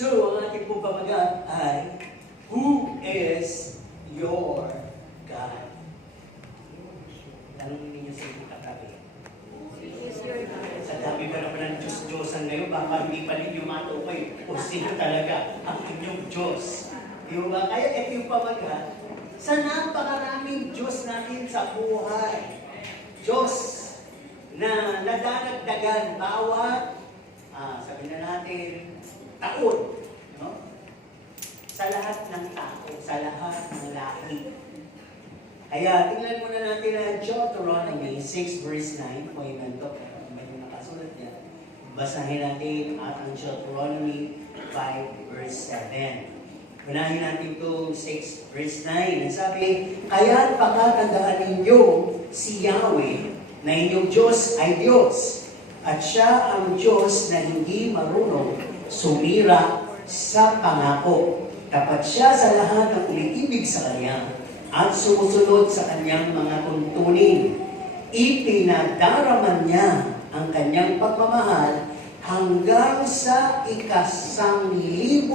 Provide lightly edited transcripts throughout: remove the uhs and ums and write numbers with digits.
So, ang ating pong pamagat ay, Who is your God? Tanongin ninyo sa inyong katabi. Sa dami pa naman ng Diyos-Diyosan ngayon, baka hindi pa ninyo matukoy kung sino talaga ang inyong Diyos. Di ba? Kaya ito yung pamagat sa napakaraming Diyos natin sa buhay. Diyos na nadaragdagan bawat, sabihin na natin, taon. No? Sa lahat ng tao, sa lahat ng lahi. Kaya tingnan muna natin ang Deuteronomy 6 verse 9. Kung yun nandito, may nakasulat niya. Basahin natin at ang Deuteronomy 5 verse 7. Unahin natin itong 6 verse 9. Ang sabi, kaya't pakatandaan ninyo si Yahweh na inyong Diyos ay Diyos. At siya ang Diyos na hindi marunong sumira sa pangako. Tapat siya sa lahat ng umiibig sa Kanya at sumusunod sa Kanyang mga tuntunin. Ipinadaraman niya ang Kanyang pagmamahal hanggang sa ika-1,000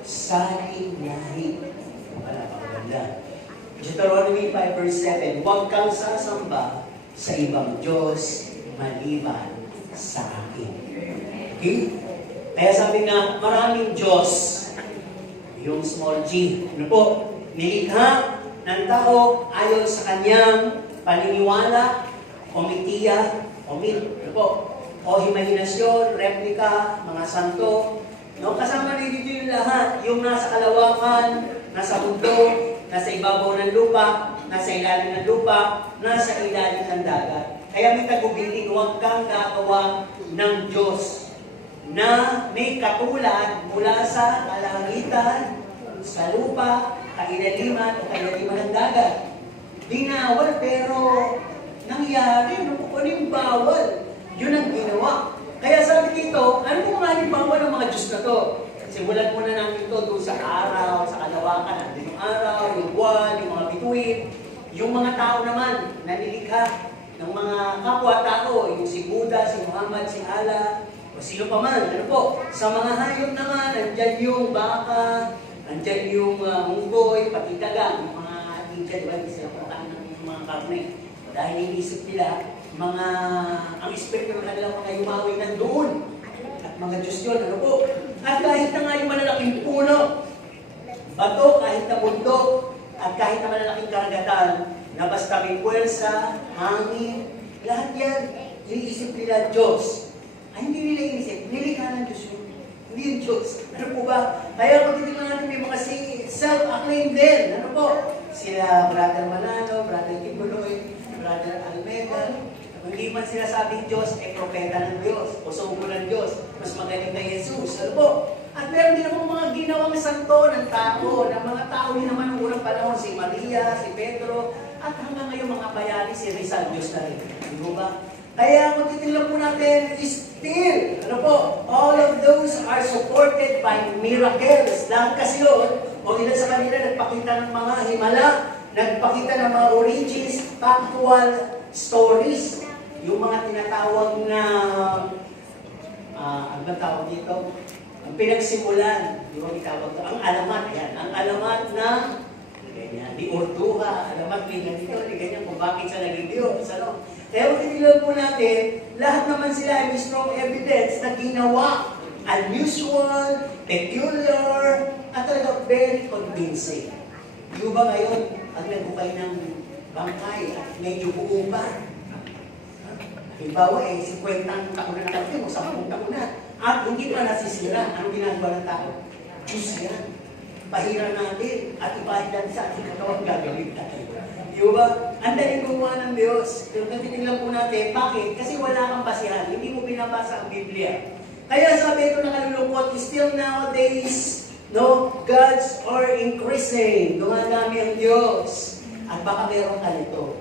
salinahi. Wala pa maganda. Deuteronomy 5 verse 7, huwag kang sasamba sa ibang Diyos maliban sa akin. Okay? Kaya sabi nga, maraming Diyos, yung small g, ano po, nilikha ng tao ayon sa kanyang paniniwala, komitiya, ano po, o imahinasyon, replika, mga santo, no? Kasama rin dito yung lahat, yung nasa kalawakan, nasa mundo, nasa ibabaw ng lupa, nasa ilalim ng lupa, nasa ilalim ng dagat. Kaya may tagubilin, huwag kang gagawa ng Diyos na may katulad mula sa kalangitan, sa lupa, kailaliman o kailaliman ng dagat. Binawal pero nangyari, ano yung bawal? Yun ang ginawa. Kaya sabi dito, ano kung nga halimbawa ng mga Diyos na to? Simulan muna namin ito doon sa araw, sa kalawakan, nandun yung araw, yung buwan, yung mga bituin, yung mga tao naman, nanilikha ng mga kapwa-tao, yung si Buddha, si Muhammad, si Allah, o sino pa man, ano po? Sa mga hayop naman, nandyan yung baka, nandyan yung unggoy, pati daga, yung mga India, di ba? Hindi sila kumakain ng mga karne. Dahil inisip nila, ang espiritu ng kanilang mga yumawi nandoon. At mga Diyos yun, ano po? At kahit na nga yung malalaking puno, bato, kahit na bundok, at kahit na malalaking karagatan, na basta may puwersa, hangin, lahat yan, iniisip nila Diyos. Ay, hindi nila inisip, nilikha ng Diyos yun. Hindi yung Diyos. Ano po ba? Kaya kung titignan natin may mga self-acclaim din. Ano po? Sila Brother Manalo, Brother Tibuloy, Brother Almeda. Hindi man sila sabing Diyos, propeta ng Diyos, o sugo ng Diyos, mas magaling kay Jesus. Ano po? At meron din akong mga ginawang santo ng tao, ng mga tao din naman ng unang panahon, si Maria, si Pedro, at hanggang ngayon mga bayani, si Rizal, Diyos na rin. Ano ba? Kaya kung titignan po natin, still, ano po, all of those are supported by miracles. Lahat kasi yun, o ilan sa kanila nagpakita ng mga himala, nagpakita ng mga origins, factual stories, yung mga tinatawag na, ano ba tawag dito? Ang pinagsimulan, di ba itawag ito? Ang alamat, yan. Ang alamat na, ganyan, di Orduha, alamat ni ganito, di ganyan, kung bakit siya naging Diyos, ano? Kaya kung tinilang po natin, lahat naman sila ay may strong evidence na ginawa, unusual, peculiar, at talaga very convincing. Di ba ngayon, pag nagbukay ng bangkay at medyo buo pa, halimbawa 50 taon na natin o 10 taon na, at hindi pa nasisira, anong ginagawa ng tao? Diyos yan. Pahiran natin at ipahiran sa ating katawan gagawin tayo. Di ba? Ang daling gumawa ng Diyos. Pero titignan po natin, bakit? Kasi wala kang basihan. Hindi mo binabasa ang Biblia. Kaya sabi ito nakalulungkot, still nowadays, no, gods are increasing. Dumadami ang Diyos. At baka meron ka nito.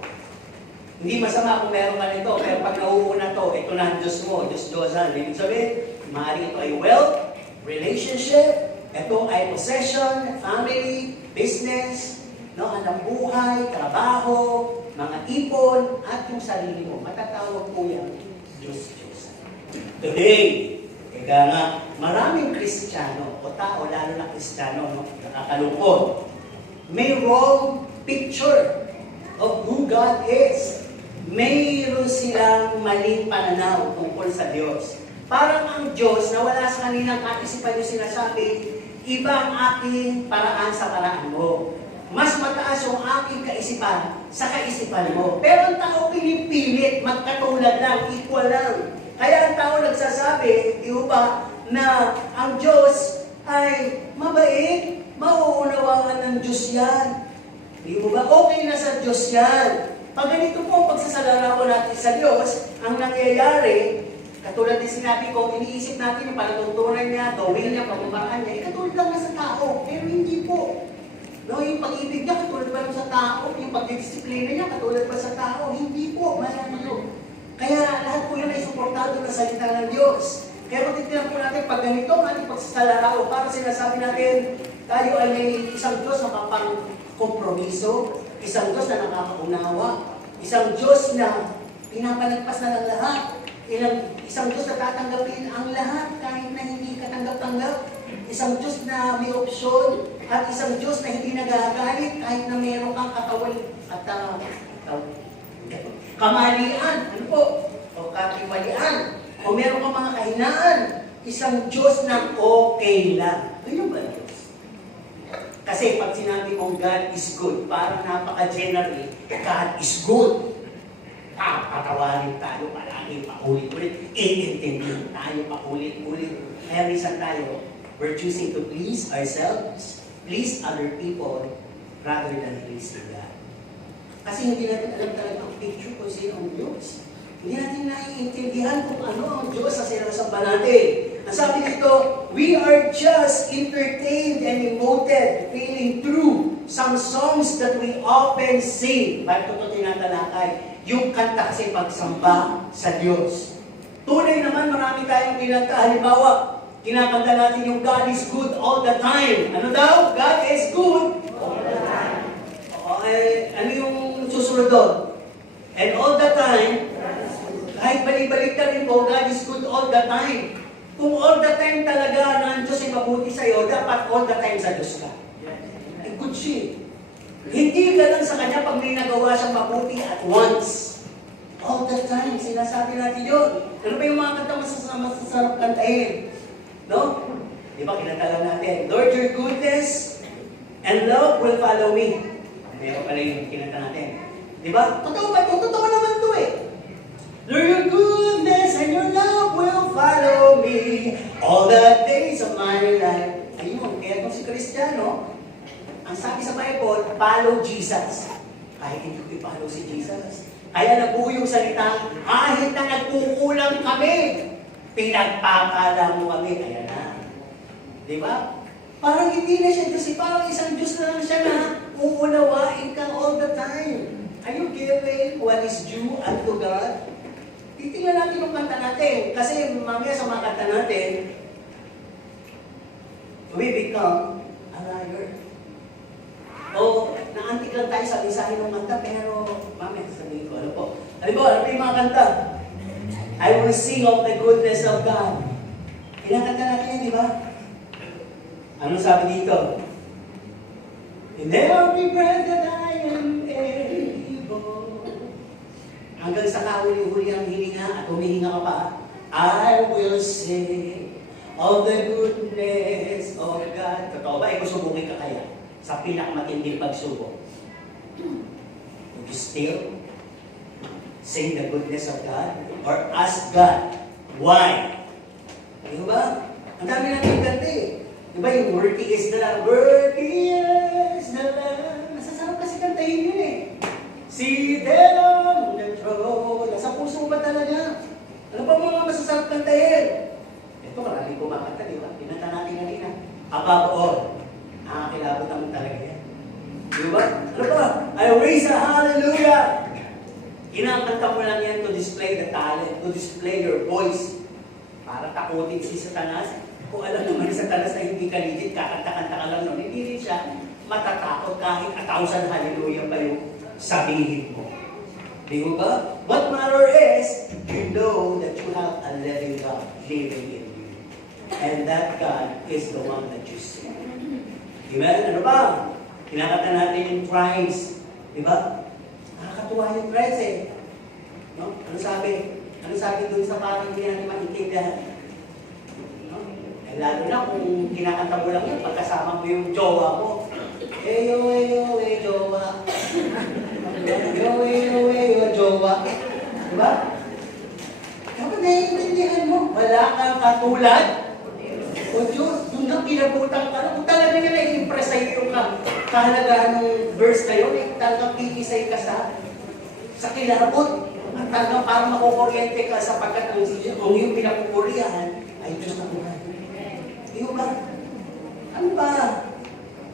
Hindi masama kung meron ka nito, pero pag nauuna to, ito na ang Diyos mo, Diyos-Diyosan. Ibig sabihin, maaaring ito ay wealth, relationship, ito ay possession, family, business, no, hanap buhay, trabaho, mga ipon, at yung sarili mo. Matatawag po yan, Diyos-Diyosan. Today, Kaya nga, maraming Kristiyano o tao, lalo na Kristiyano, no, nakakalungkot, may wrong picture of who God is. Mayroon silang maling pananaw tungkol sa Diyos. Parang ang Diyos na wala sa kanilang kaisipan yung sinasabi, iba ang aking paraan sa paraan mo. Mas mataas yung aking kaisipan sa kaisipan mo. Pero ang tao pinipilit, magkatulad lang, equal lang. Kaya ang tao nagsasabi, di ba, na ang Diyos ay mabait, mauunawaan ng Diyos yan. Di ba? Okay na sa Diyos yan. Pag ganito po, pagsasalarawan natin sa Diyos, ang nangyayari, katulad din sinabi ko, iniisip natin yung palatuntunan niya, gawin niya, pagmamaraan niya, katulad lang na sa tao, pero hindi po. No, yung pag-ibig niya, katulad ba sa tao, yung pagdidisiplina niya, katulad ba sa tao, hindi po, malayo. Kaya lahat po yun ay suportado na salita ng Diyos. Kaya kung titignan po natin, pag ganito ang ating pagsasalarawan, para sinasabi natin, tayo ay may isang Diyos na kapang-kompromiso, isang Diyos na nakakaunawa, isang Diyos na pinapalagpas na ng lahat, isang Diyos na tatanggapin ang lahat kahit na hindi katanggap-tanggap, isang Diyos na may opsyon, at isang Diyos na hindi nagagalit kahit na meron kang katawan at kamalian, ano po, o katiwalian, o meron kang mga kahinaan, isang Diyos na okay lang. Ano ba Diyos? Kasi pag sinabi mong God is good, parang napaka-generally, God is good. Patawarin tayo palagi, paulit-ulit. Iintindihan tayo paulit-ulit. Kaya minsan tayo, we're choosing to please ourselves, please other people, rather than pleasing God. Kasi hindi natin alam talaga ang picture kung sino ang Diyos. Hindi natin naiintindihan kung ano ang Diyos sa sinasamba natin. Ang sabi dito, we are just entertained and emoted, feeling through some songs that we often sing. Bakit ito tinatalakay? Yung kanta kasi pagsamba sa Diyos. Tunay naman marami tayong kinanta. Halimbawa, kinakanta natin yung God is good all the time. Ano daw? God is good all the time. Ano yung susunod doon? And all the time, kahit balik-balik ka rin po, God is good all the time. Kung all the time talaga na ang Diyos ay mabuti sa'yo, dapat all the time sa Diyos ka. Good siya. Hindi ka lang sa Kanya pag may nagawa siyang mabuti at once. All the time, sinasabi natin yun. Ano ba yung mga kanta masasarap kantahin? No? Di ba, kinanta lang natin, Lord, your goodness and love will follow me. Meron pala yung kinanta natin. Di ba? Totoo ba ito? Totoo naman ito eh. Lord, your goodness and your love will follow me all the days of my life. Ayun, kaya kung si Kristiyano, ang sabi sa Bible, follow Jesus. Kahit hindi ko i-follow si Jesus. Kaya nabuo yung salita, kahit na nagkukulang kami, pinagpapala mo kami. Kaya na. Di ba? Parang hindi na siya Diyos. Parang isang Diyos na lang siya na uunawain ka all the time. Are you giving what is due unto God? Titingnan natin yung kanta natin. Kasi mamaya sa mga kanta natin, we become a liar. O, naantik lang tayo sa mensahe ng kanta, pero mamaya sasabihin ko, ano po? Ano po yung mga kanta? I will sing of the goodness of God. Kinakanta natin yan, di ba? Ano sabi dito? In every breath that I am able, hanggang sa kahuli-huli ang hininga at humihinga ka pa, I will sing of the goodness of God. Totoo ba? Susubukin ka kaya sa pinakamatinding pagsubok? Would you still sing the goodness of God? Or ask God, why? Di ba? Ang dami natin ganti eh. Di ba yung worthy is the Lamb? Worthy is the Lamb. Masasarap kasi kantahin yun eh. Seated on the throne. Nasa puso ba talaga? Ano ba mga masasarap kantahin? Ito maraming kumakanta, di ba? Pinanta natin kanina. Above all. Nakakilabot naman talaga yan. Di ba? Ano ba? I raise a hallelujah. Kinakanta mo lang yan to display the talent, to display your voice. Para takutin si Satanas. Kung alam naman ni Satanas na hindi ka legit, kakanta-kanta ka lang nun, hindi rin siya matatakot kahit 1,000 hallelujah pa yung sabihin mo. Di ba? What matter is, you know that you have a living God living in you. And that God is the one that you see. Amen? Ano ba? Kinakata natin yung Christ. Diba? Nakakatuwa yung Christ eh. No? Ano sabi? Ano sabi dun sa parang hindi natin maintindihan? No? Eh, lalo na kung kinakanta mo lang yun, pagkasama mo yung jowa mo. Eyo, jowa. Eyo, jowa. Diba? Dapat naiintindihan mo. Wala kang katulad. O Diyos, doon na pinabutan ka na. Kung talaga nga na-impress sa'yo yung kahalagaan ng verse na yun, eh, talagang kikisay ka sa kilabot. At talagang parang makukuryente ka sapagkat ang iyong pinapupurihan ay Diyos na buhay. Di ba? Ano ba?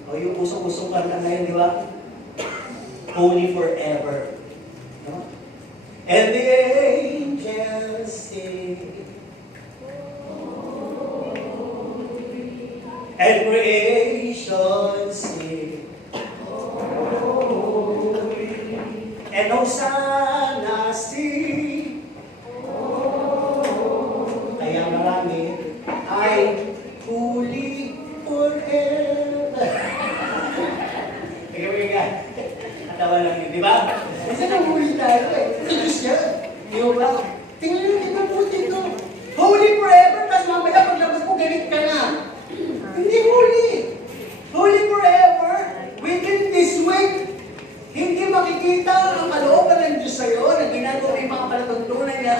O yung usong-usong kanta na yun, di ba? Holy forever. No? And the angels sing. And creation sing. And Hosanna sing. Kaya marami ay holy forever. Ikaw nga. Katawa lang yun, di ba? Kasi nahuli tayo eh. Diyos yan. Di ba? Tingnan nyo, tingnan po dito. Holy forever, tapos mamaya paglabas mo, galit ka na. Hindi holy. Holy forever. Within this week, hindi makikita ang kalooban ng Diyos sa'yo na ginagawa yung mga palatuntunan niya.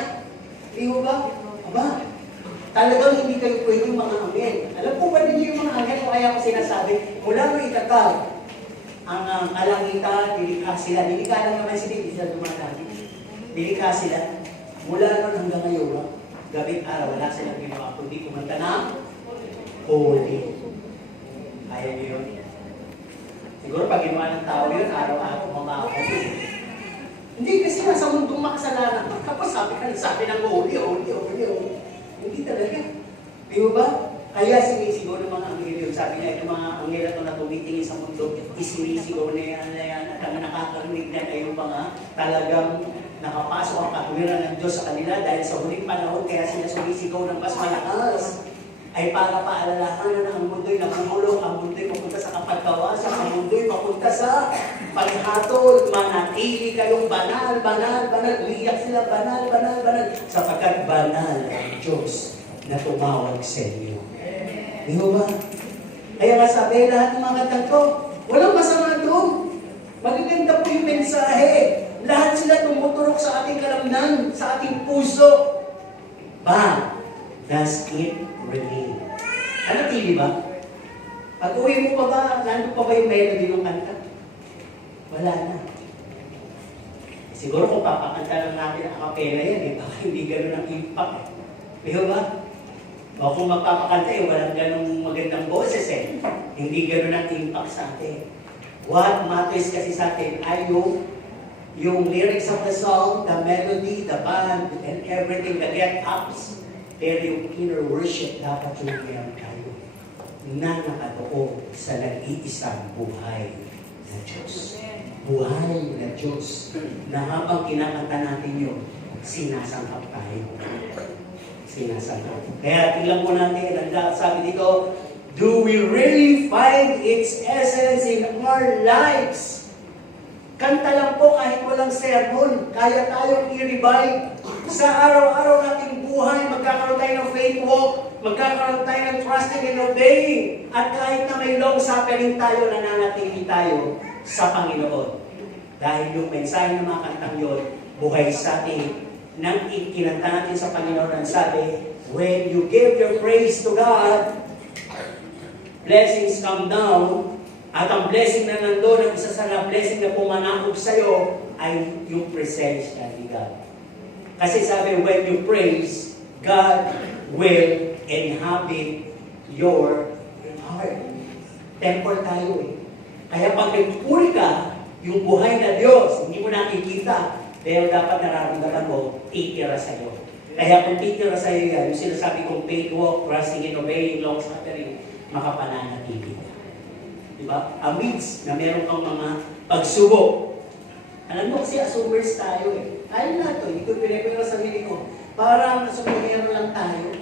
Di ba? Aba, talagang hindi kayo pwedeng mga angel. Alam po ba ninyo yung mga angel kung kaya ko sinasabi? Mula mo itatag, ang alangita, dilikha sila. Dilikha lang naman sila, hindi sila dumadami. Dilikha sila. Mula nun hanggang ngayon, gabing araw, wala silang ginawa. Kundi kumanta na, holy. Kaya niyo yun? Siguro pag ginawa ng tao yun, araw-araw, makakapagod. Hindi kasi nasa mundong makasalanan. Tapos sabi ng holy. Hindi talaga. Di ba? Kaya sinisigaw ng mga anghel yun. Sabi niya, itong mga anghel na ito na tumitingin sa mundo, isinisigaw na yan, at ang nakakarinig na yung mga talagang nakapasok ang katwiran ng Diyos sa kanila dahil sa huling panahon, kaya sila sumisigaw ng mas malakas. Ay para paalalahanan na ang mundo'y namumulong, ang mundo'y papunta sa kapagkawasan, ang mundo'y papunta sa paghatol, manatili kayong banal. Umiyak sila, banal, sapagkat banal ang Diyos na tumawag sa inyo. Di ba? Kaya nga sabi, lahat ng mga kantang to, walang masama doon. Magaganda po yung mensahe. Lahat sila tumuturok sa ating kalamnan, sa ating puso. Ba? Does it remain? Ano tili ba? Pag uwi mo pa ba, nandun pa ba yung melody ng kanta? Wala na. Siguro kung papakanta lang natin ang acapella yan, eh, baka hindi ganun ang impact. Di ba? O kung magpapakanta, eh, walang ganung magandang boses eh. Hindi ganun ang impact sa atin. What matters kasi sa atin ay yung lyrics of the song, the melody, the band, and everything, the get-ups. Pero yung inner worship dapat yung meron tayo na nakatuo sa nag-iisang buhay na Diyos. Buhay na Diyos na habang kinakanta natin yun, sinasangkap tayo. Sinasangkap. Kaya tingnan po natin, sabi dito, do we really find its essence in our lives? Kanta lang po kahit walang sermon, kaya tayong i-revive. Sa araw-araw nating buhay, magkakaroon tayo ng faith walk, magkakaroon tayo ng trusting and obeying. At kahit na may long suffering tayo, nananatili tayo sa Panginoon. Dahil yung mensahe ng mga kantang yun, buhay sa atin, nang ikinanta natin sa Panginoon, ang sabi, when you give your praise to God, blessings come down, at ang blessing na nandun, ang isa sa blessing na pumanakog sa'yo, ay yung presensya ni God. Kasi sabi, when you praise, God will inhabit your heart. Temple tayo eh. Kaya pag nagpuri ka, yung buhay na Diyos, hindi mo nakikita, pero dapat nararamdaman mo, titira sa'yo. Kaya kung titira sa'yo yan, yung sinasabi kong faith walk, trusting and obeying, long suffering, makapananatili ka. Diba? Amidst na meron kang mga pagsubok. Alam mo kasi assumers tayo eh. Tayo na ito, hindi ko pinipira sa sarili ko. Parang sumingero lang tayo.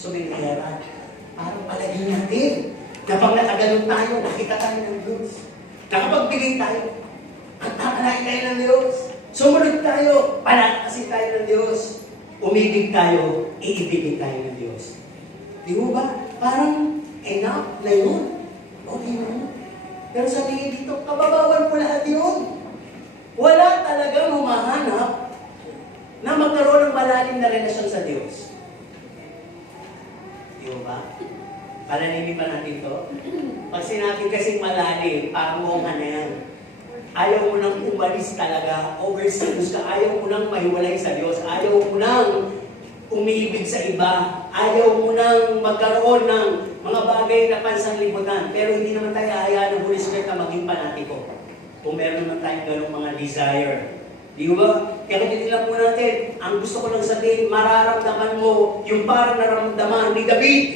Sumingera. Parang palagi natin. Na pag nakagalong tayo, nakita tayo ng Diyos. Nakapagbigay tayo. At nakalain tayo ng Diyos. Sumunod tayo. Palakasin tayo ng Diyos. Umibig tayo. Iibigin tayo ng Diyos. Di mo ba? Parang enough na yun. Okay na yun. Pero sa tingin dito, kababawan po lahat yun. Wala talagang humahanap na magkaroon ng malalim na relasyon sa Diyos. Di ba? Palalimin pa natin ito. Pag sinabi kasing malalim, parang monga na yan. Ayaw mo nang umalis talaga, overseas ka, ayaw mo nang mahiwalay sa Diyos, ayaw mo nang umibig sa iba, ayaw mo nang magkaroon ng mga bagay na pansanlibutan. Pero hindi naman tayo hayaan ng Holy Spirit na maging panatiko. Kung meron naman tayong ganong mga desire. Di ba? Kaya kung titilang po natin, ang gusto ko lang sabihin, mararamdaman mo yung parang naramdaman ni David.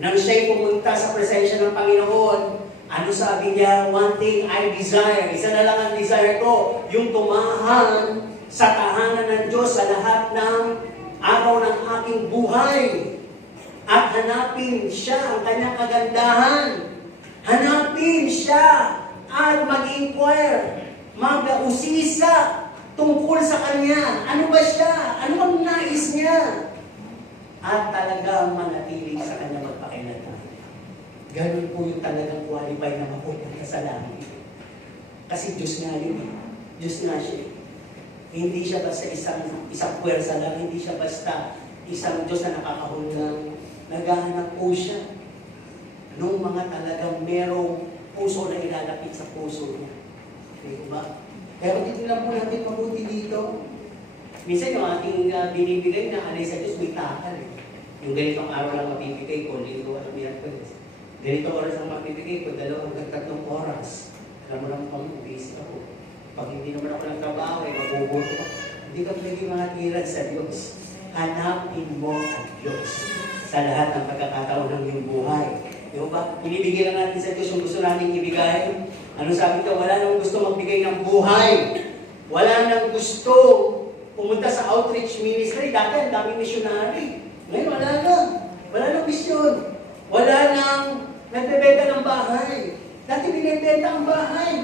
Nang siya'y pumunta sa presensya ng Panginoon, ano sabi niya? One thing I desire. Isa na lang ang desire ko, yung tumahan sa tahanan ng Diyos sa lahat ng araw ng aking buhay. At hanapin siya ang kanyang kagandahan. Hanapin siya at mag-inquire, mag-usisa tungkol sa kanya. Ano ba siya? Ano ang nais niya? At talagang manatiling sa kanya magpakilanman. Ganun po yung talagang qualified na mapupunta sa langit. Kasi Diyos nga yun eh. Diyos nga siya. Hindi siya basta isang puwersa lang, hindi siya basta isang Diyos na nakakahulugan. Naghahanap po siya nung mga talagang merong puso na ilalapit sa puso niya. Diba? Pero dito lang po natin mabuti dito. Minsan yung ating binibigay na alay sa Diyos, may takal eh. Yung ganitong araw lang mapipigay ko, linggo at miyerkules. Ganitong oras lang mapipigay ko, 2 hanggang 3 oras. Alam mo naman kung busy ako. Pag hindi naman ako ng trabaho, mabubuto ko. Hindi ka pinaging mga tirad sa Diyos. Hanapin mo ang Diyos sa lahat ng pagkakataon ng iyong buhay. Di ba? Binibigyan lang natin sa Diyos yung gusto natin ibigay. Ano sabi ko? Wala nang gusto magbigay ng buhay. Wala nang gusto pumunta sa outreach ministry. Dati ang daming missionary. Ngayon wala na. Wala nang misyon. Wala nang nagbebenta ng bahay. Dati binibenta ang bahay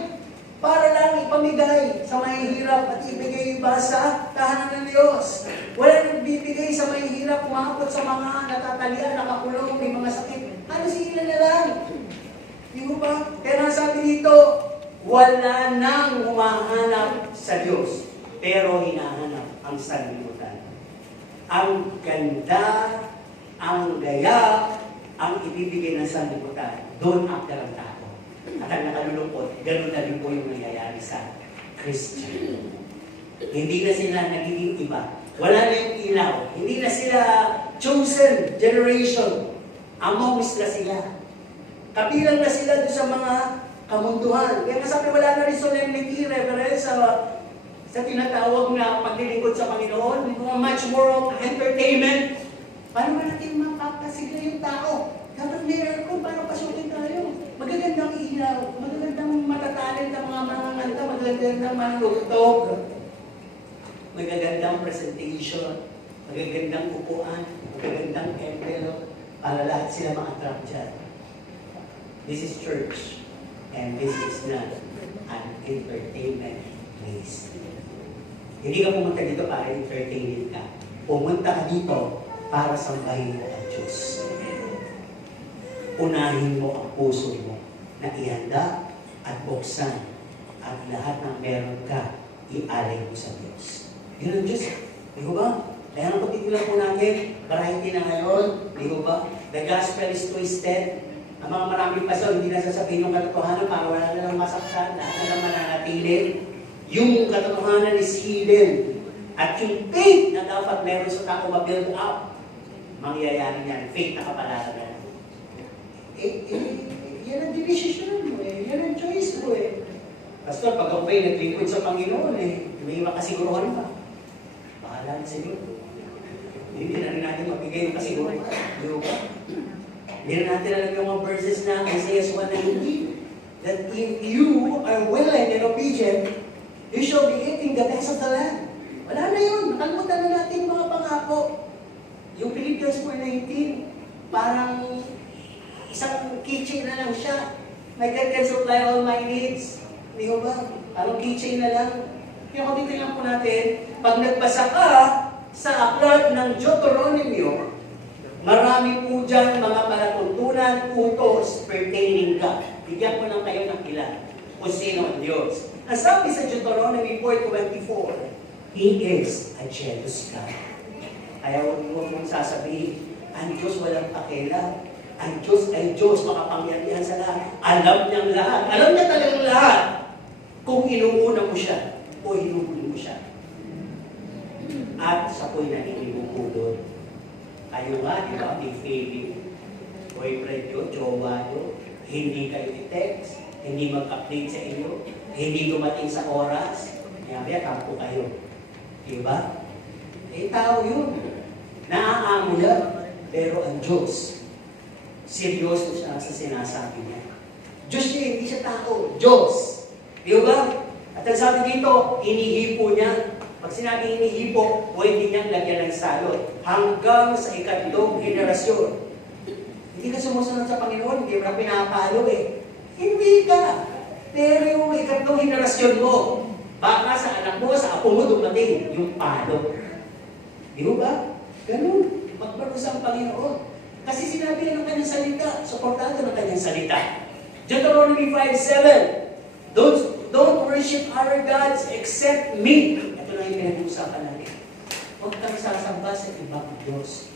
para lang ipamigay sa mahihirap at ibigay iba sa tahanan ng Diyos. Wala nagbibigay sa mahihirap, umabot sa mga natatalian, nakakulong, may mga sakit. Ano sila na lang? Di mo ba? Kaya sabi dito, wala nang humahanap sa Diyos, pero hinahanap ang sanlibutan. Ang ganda, ang gaya, ang ibibigay ng sanlibutan, doon ang karantado. At ang nakalulungkot, ganoon na rin po yung nangyayari sa Christian. Hindi na sila nagiging iba. Wala na yung ilaw. Hindi na sila chosen generation. Amongst na sila. Kabilang na sila doon sa mga kamunduhan. Kaya nasabi, wala na rin solemnity, reverence, sa tinatawag na paglilingkod sa Panginoon. Much more of entertainment. Paano ba natin mapapasigla yung tao? Dapat may aircon, paano pasukin tayo? Magagandang ilaw, magagandang matatalent ang mga nganta, magagandang manutog, magagandang presentation, magagandang upuan, magagandang envelope, para lahat sila ma-attract dyan. This is church, and this is not an entertainment place. Hindi ka pumunta dito para entertainin ka. Pumunta ka dito para sambahin mo ang Diyos. Unahin mo ang puso mo na ihanda at buksan at lahat ng meron ka, ialay mo sa Diyos. Yun ang Diyos. Di ko ba? Kaya nang pagtitilang po natin, variety na ngayon, di ko ba? The gospel is twisted. Ang mga maraming pasal, hindi na sasabihin yung katotohanan para wala na lang masaktan, lahat na lang mananatili. Yung katotohanan is hidden. At yung faith na dapat meron sa tao ma-build up, mangyayari niyan, faith na kapalaran. Yan ang decision mo eh. Yan ang choice mo eh. Pastor, pag ako ba'y naglingkod sa Panginoon eh, may makasiguruhan pa. Bahala na sa Diyos. Hindi na rin natin mabigay yung kasiguruhan. Hindi na natin alam yung mga verses na Isaiah 1:19 that if you are willing and obedient, you shall be eating the best of the land. Wala na yun. Nakalimutan na natin yung mga pangako. Yung Philippians 4:19, parang isang keychain na lang siya. My God can supply all my needs. Di ba ba? Parang keychain na lang. Kaya kung titignan po natin, pag nagbasa ka sa aklat ng Deuteronomio, marami po dyan mga palatuntunan, utos, pertaining ka. Bigyan ko lang kayo ng ilan kung sino ang Diyos. Ang sabi sa Deuteronomy 4:24, He is a jealous God. Kaya huwag mong sasabihin, ang Diyos walang pakialam. Ang Diyos ay Diyos, makapangyarihan sa lahat. Alam niyang lahat. Alam niya talagang lahat. Kung inuuna mo siya o inuhuli mo siya. At sa po'y nakikinig mo doon. Kayo nga, di ba, may failing. Boyfriend nyo, jowa nyo, hindi kayo i-text, hindi mag-update sa inyo, hindi dumating sa oras, kaya tampo kayo. Di ba? Eh, tao yun. Naaamo lang. Pero ang Diyos, seryoso siya sa sinasabi niya. Diyos niya, hindi siya tao. Diyos. Di ba? At ang sabi dito, inihipo niya. Pag sinabi inihipo, pwede niyang lagyan ng salot. Hanggang sa ikatlong henerasyon. Hindi ka sumusunod sa Panginoon, hindi mo na pinapalo eh. Hindi ka. Pero yung ikatlong henerasyon mo, baka sa anak mo, sa apo mo dumating yung palo. Di ba? Ganun. Magbaros ang Panginoon. Kasi sinabi niya ng kanyang salita, suportado ng kanyang salita. Deuteronomy 5:7, Don't worship other gods except me. Ito lang yung pinag-uusapan natin. Huwag kang sasamba sa ibang Diyos.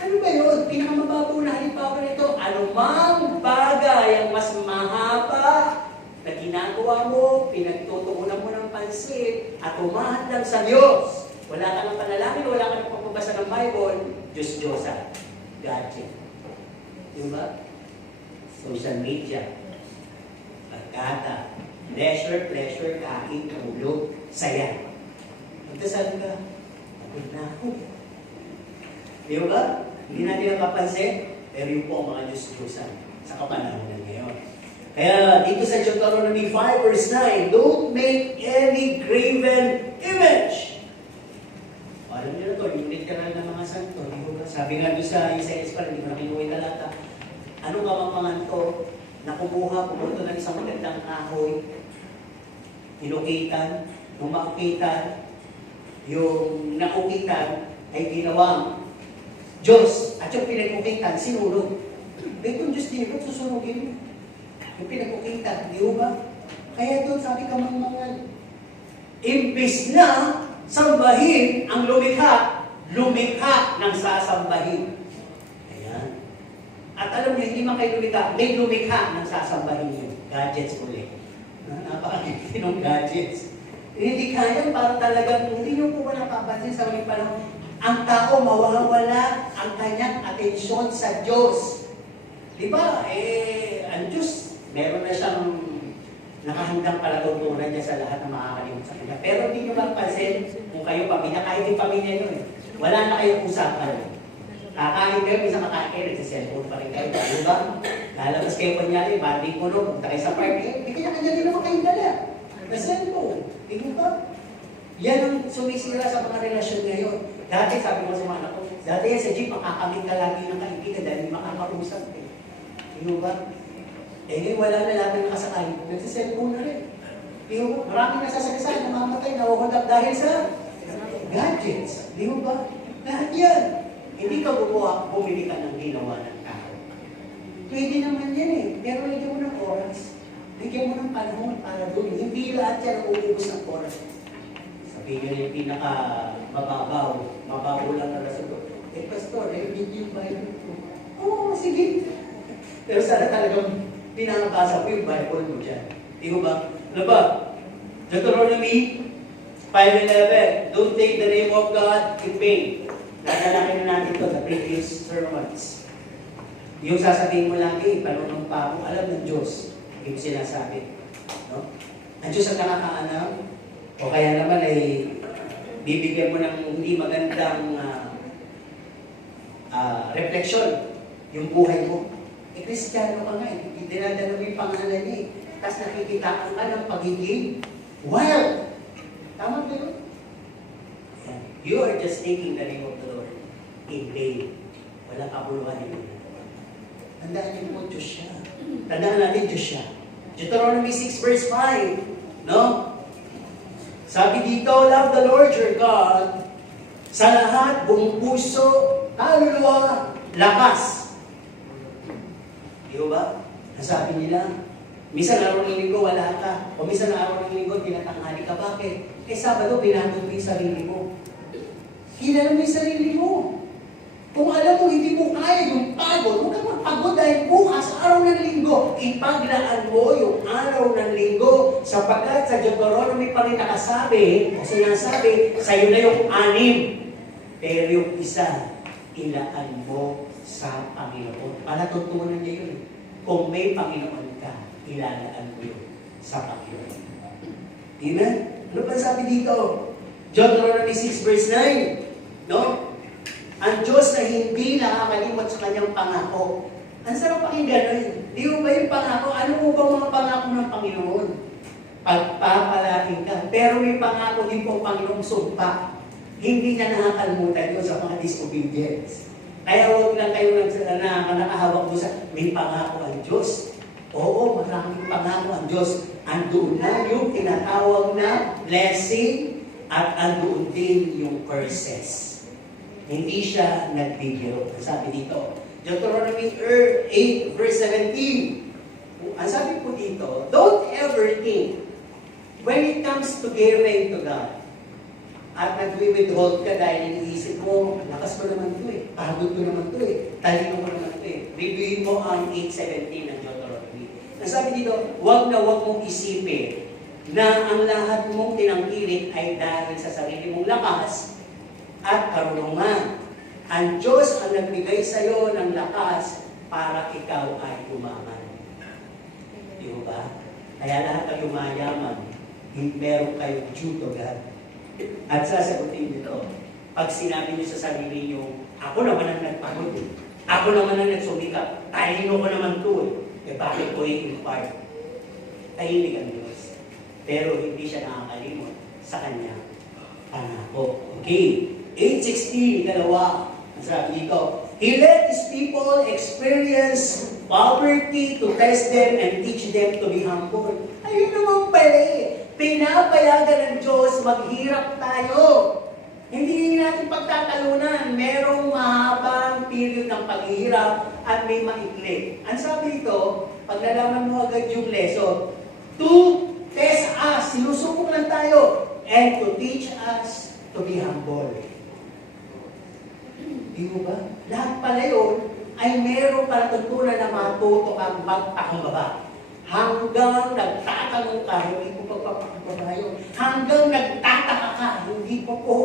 Ano ba yun? Pinakamababaw na halimbawa nito, anumang bagay ang mas mahaba na ginagawa mo, pinagtutuunan mo ng pansin, at umahadlang sa Diyos. Wala ka ng panalangin, wala ka ng pagbabasa ng Bible, Diyos-Diyosa. Gadget. Diba? Social media. Pagkata. Pleasure, kain, tulog, saya. Magdasal ka. Pagod na ako. Diba? Hindi natin napapansin, pero yun po ang mga Diyos-Diyosan sa kapanahon na ngayon. Kaya dito sa Deuteronomy 5:9, don't make any graven image. Alam niyo na ito, unit ka lang ng mga santo. Sabi nga doon sa Isaias pa, hindi ko na kinuha talata. Ano kamampangan to? Nakukuha, pumunto ng isang magandang kahoy, inukitan, nung makukitan, yung nakukitan ay ginawang Diyos. At yung pinagkukitan, sinulog. Itong Diyos din, susunugin mo. Yung pinagkukitan, di ba? Kaya doon sabi kamampangan, imbis na sambahin ang lumikha ng sasambahin. Ayan. At alam niyo, hindi man kayo lumikha, may lumikha ng sasambahin niyo. Gadgets ulit. Napakakiti ng gadgets. Hindi kaya, parang talagang, hindi niyo po napapansin sa ulit panahon, ang tao mawawala ang kanyang atensyon sa Diyos. Di ba? Ang Diyos, meron na siyang nakahandang palatuntunan niya sa lahat ng makakalimut sa kanya. Pero hindi nyo mapansin kung kayo pamilya, kahit yung pamilya nyo wala na kayong usapan. Kakain kayo, isang kakain kayo, nagsiselfone pa rin kayo. Diba? Lalabas kayo kunyari, banding ko punta kayo sa party, hindi kanya din naman kayong dala. Na cellphone. Diba? Yan ang sumisira sa mga relasyon ngayon. Dati, sabi mo sa mga anak ko, dati yan sa jeep, makakamit ka lagi ng kaibigan dahil hindi makakausap. Diba? Wala na lahat ng nakasakay. Nagsiselfone na rin. Maraming nasasakasay, namamatay, nahuhulap dahil sa gadgets. Di ba? Lahat yan. Hindi ka bumili ka ng ginawa ng tao. Pwede naman yan eh. Pero lagyan mo ng oras. Lagyan mo ng panahon para doon. Hindi lahat yan ang uubos ng oras. Sabihin nyo na yung mababaw lang na rason ko. Pastor, video ba yun? Oo, sige. Pero sana talagang pinakabasa ko yung Bible mo dyan. Di ba? Ano ba? Deuteronomy 5:11. Don't take the name of God in vain. Dadalakin na natin ito, the previous sermons. Yung sasabihin mo lagi, panunumpa mo, alam ng Diyos. Yung sinasabi. No? Ang Diyos ang nakakaalam. O kaya naman ay bibigyan mo ng hindi magandang refleksyon yung buhay mo. Kristiyano ka nga eh. Dinadala mo yung pangalan niya eh. Tapos nakikita ka ng pagiging wild. Tama ba yun? You are just taking the name of the Lord in vain. Walang kabuluhan yun. Tandaan niyo po, Diyos siya. Tandaan natin, Diyos siya. Deuteronomy 6 verse 5. No? Sabi dito, love the Lord your God sa lahat, buong puso, kaluluwa, lakas. Di ba? Nasabi nila, minsan araw ng linggo wala ka, o minsan araw ng linggo tinatanghali ka. Bakit? Sabado, pinagod mo yung sarili mo. Kilala mo yung sarili mo. Kung alam mo, hindi mo kaya yung pagod, huwag kang magpagod dahil bukas, araw ng linggo, ipaglaan mo yung araw ng linggo sapagkat sa Deuteronomy pa rin nakasabi, o sinasabi, sa'yo na yung 6. Pero yung isa, ilaan mo sa Panginoon. Palatutunan niya yun. Kung may Panginoon ka, ilalaan mo yun sa Panginoon. Amen? Ano pa sabi dito? Deuteronomy 6 verse 9. No? Ang Diyos na hindi nakakalimot sa kanyang pangako. Ang sarap pakinggan nun. Di mo ba yung pangako? Ano mo ba mga pangako ng Panginoon? Pagpapalaking ka. Pero may pangako din po ang Panginoong sumpa. Hindi niya nakakalimutan yun sa mga disobedience. Kaya huwag lang kayo nakahawak mo sa may pangako ang Diyos. Oo, maraming pangako ang Diyos. Andoon na yung tinatawag na blessing at andoon din yung curses. Hindi siya nagbibiro. Ang sabi dito, Deuteronomy 8 verse 17. Ang sabi po dito, don't ever think when it comes to giving to God, at nag-withhold ka dahil iniisip mo, lakas ko naman ito pagod ko naman ito talino ko naman ito Reviewin mo ang 8:17 ng Deuteronomy. Ang sabi dito, huwag na huwag mong isipin na ang lahat mong tinangkilik ay dahil sa sarili mong lakas at karunungan. Ang Diyos ang nagbigay sa iyo ng lakas para ikaw ay umangan. Di ba? Kaya lahat ng yumayaman, meron kayong due to God. At sasagutin nito, pag sinabi niyo sa sarili niyo, ako naman ang nagpagod ako naman ang nagsumikap, talino ko naman ito bakit ko i-impart? Tahimik ang Diyos. Pero hindi siya nakakalimot sa kanya pangako. Okay. 8:16, ikalawa. Ang sabi dito, He let His people experience poverty to test them and teach them to be humble. Ayun naman pala pinapayagan ng Diyos, maghirap tayo. Hindi natin pagtatalunan. Merong mahabang period ng paghihirap at may maikli. Ang sabi dito, pag nalaman mo agad yung lesson, to test us, sinusubok lang tayo, and to teach us to be humble. Di mo ba? Lahat pala yun ay merong palatuntunan na matuto kang magpakumbaba. Hanggang nagtatanong ka, hindi ko pagpapakumbaba yun. Hanggang nagtataka ka, hindi ko po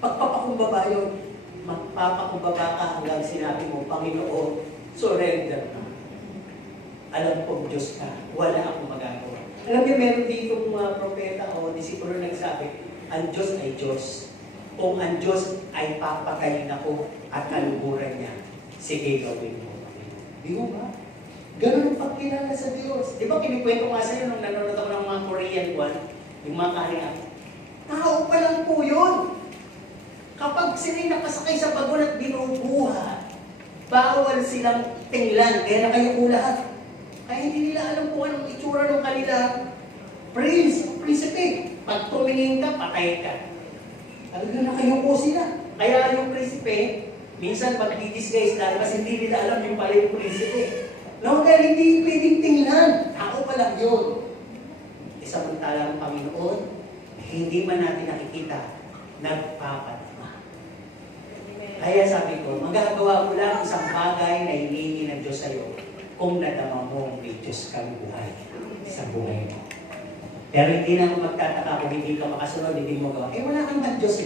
pagpapakumbaba yun. Magpapakumbaba ka hanggang sinabi mo, Panginoon, surrender na. Alam kong Diyos ka, wala akong magagawa. Alam niyo, meron dito mga propeta o disipulo nagsabi, ang Diyos ay Diyos. Kung ang Diyos ay papatayin ako at kaluburan niya, sige gawin mo. Di mo ba? Ganun ang pagkilala sa Diyos. Di ba kinikwento nga sa'yo nung nanonood ako ng mga Korean one, yung mga kaharian. Tao pa lang po yun. Kapag sila'y nakasakay sa bagon at binubuhat, bawal silang tinglan, kaya nakayo lahat. Kaya hindi nila alam kung anong itsura ng kanila prinsipe. Pag tumingin ka, patay ka. Talagang nakayuko sila. Kaya yung prinsipe, minsan mag-disguise na, kasi hindi nila alam yung pala yung prinsipe. No, dahil hindi pwedeng tingnan. Ako pa lang yun. Samantalang Panginoon, hindi man natin nakikita, nagpapadama. Kaya sabi ko, magagawa mo lang isang bagay na hinihingi ng Diyos sa'yo kung nadama mo may Diyos kang buhay sa buhay mo. Pero hindi na ako magtataka kung hindi ka makasunod, hindi mo gawa. Wala kang Diyos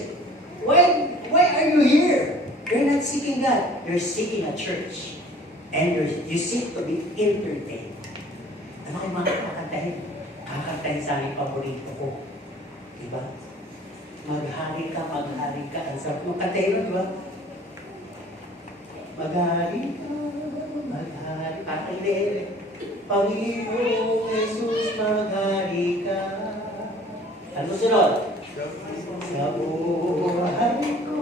Why are you here? You're not seeking God. You're seeking a church. And you seek to be entertained. Ano kayo mga kakantahin? Kakantahin sa aking paborito ko. Diba? Maghari ka, maghari ka. Ang sarap mo kantahin mo, diba? Maghari ka, maghari. Pakilele. Panginoong Jesus, maghari ka. Ano sunod? Sa buhay ko,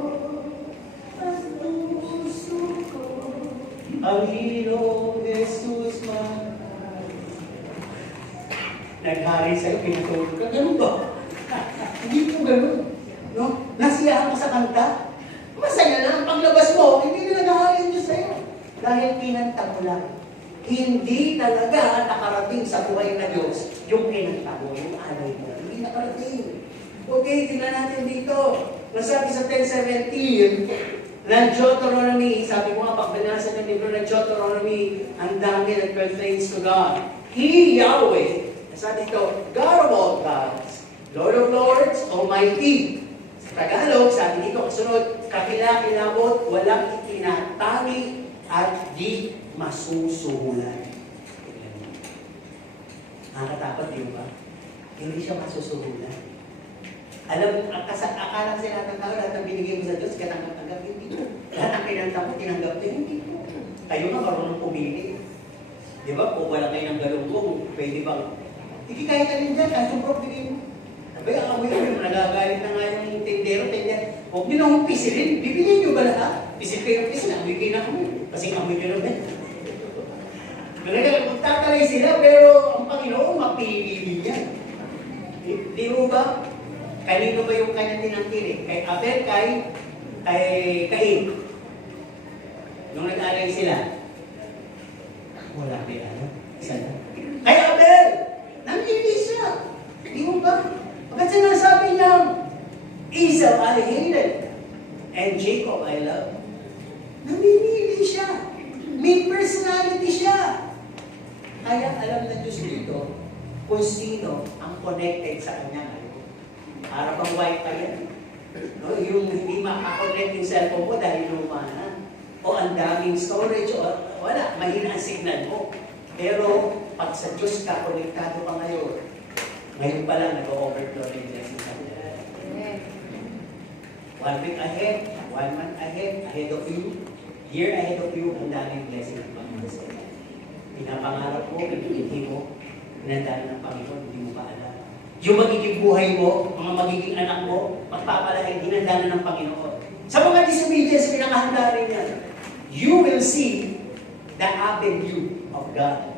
ang puso ko, Panginoong Jesus, mahal. Naghari sa'yo, pinatulog ka. Ganun ba? Hindi po ganun. No? Nasiyahan ka sa kanta. Masaya na. Paglabas mo, hindi na naghahari ang Diyos sa'yo. Dahil kinanta mo lang. Hindi talaga nakarating sa buhay na Diyos yung kinanta mo, yung alay mo. Hindi nakarating. Okay, tingnan natin dito. Nasabi sa 10:17, ng Deuteronomy, sabi ko nga, pag binasa ng libro ng Deuteronomy, ang dami nag-praise to God. He, Yahweh, sabi dito, God of all gods, Lord of lords, Almighty. Sa Tagalog, sabi dito, kasunod, kakilakilabot, walang itinatali at di masusuhulan. Nakakatakot, di ba? Hindi siya masusuhulan. Alam, akala kasi lahat ng tao, lahat ng binigay mo sa Diyos, katanggap-tanggap, hindi po. Lahat ng kinanta mo, tinanggap din, hindi po. Kayo nga marunong pumili. Di ba? Kung wala kayo ng galunggong, pwede bang, hindi kaya ka rin dyan, kahit yung prop, bigay mo. Sabi, amoy-amoy, nagagalit na nga yung tendero. Huwag nyo na akong pisilin, bibili nyo ba lahat? Pisil kayo ng pisil, amoy kayo na amoy. Kasi amoy nyo naman. Magtatalay sila, pero ang Panginoon, mapili niya. Di mo ba? Kanino ba yung kanya tinangkili? Kay Abel, kay Cain. Nung nag-alay sila, wala kayo alam. Isa na. Kay Abel! Namili siya. Di mo ba? Bakit sinasabi niya, Esau I hated, and Jacob I love. Namimili siya. May personality siya. Kaya alam na Diyos dito kung sino ang connected sa kanya. Para bang wifi yan. No? Yung hindi makakonect yung cellphone mo dahil luma na. O ang daming storage, o wala, mahina ang signal mo. Pero pag sa Diyos ka, konektado ka ngayon, ngayon pa lang nag-overflow na yung blessing sa Diyos. 1 week ahead, 1 month ahead of you, year ahead of you, ang daming blessing ng Panginoon sa iyo. Pinapangarap mo, pinipinti mo, pinandala ng Panginoon, hindi mo pa alam. Yung magiging buhay mo, mga magiging anak mo, magpapalaking hinandala ng Panginoon. Sa mga disobedience, pinakahanda rin yan. You will see the avenue of God.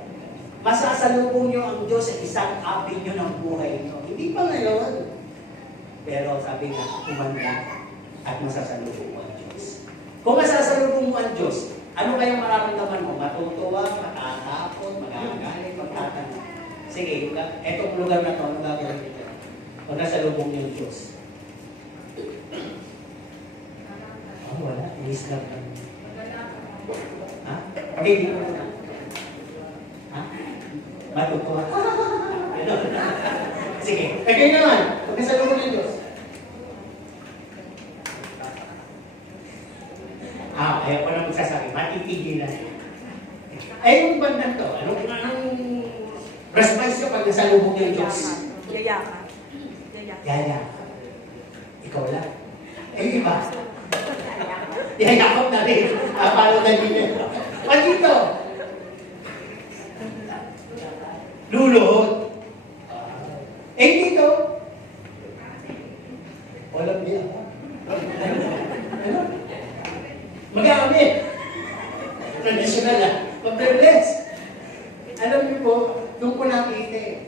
Masasalubong nyo ang Diyos sa isang avenue ng buhay nyo. Hindi pa ngayon. Pero sabi nga, kumanda at masasalubong mo ang Diyos. Kung masasalubong mo ang Diyos, ano kayang mararamdaman mo? Matutuwa, matatakot, magagalit, magtatanong. Sige, etong lugar na to, ano gagawin nito? Pag nasalubong niyo ang Diyos. Wala. Inis lang. Ha? Hindi, hindi mo na. Ha? Matutuwa. Sige, kagay naman. Pag nasalubong niyo ang Diyos. Ayaw ko na magsasabi. Matitigilan. Ay, yung bandang to, anong response ka pag nasalubong niyo ang Diyos? Yaya ka. Yaya. Ikaw lang. Eh, iba. Yayakap na rin. Paano na din yun? Pag ito, luluhod. Eh, dito, walang niya. Ano? Mag-aamit. Traditional na. Mag-bless. Alam niyo po, nung ko nakita eh.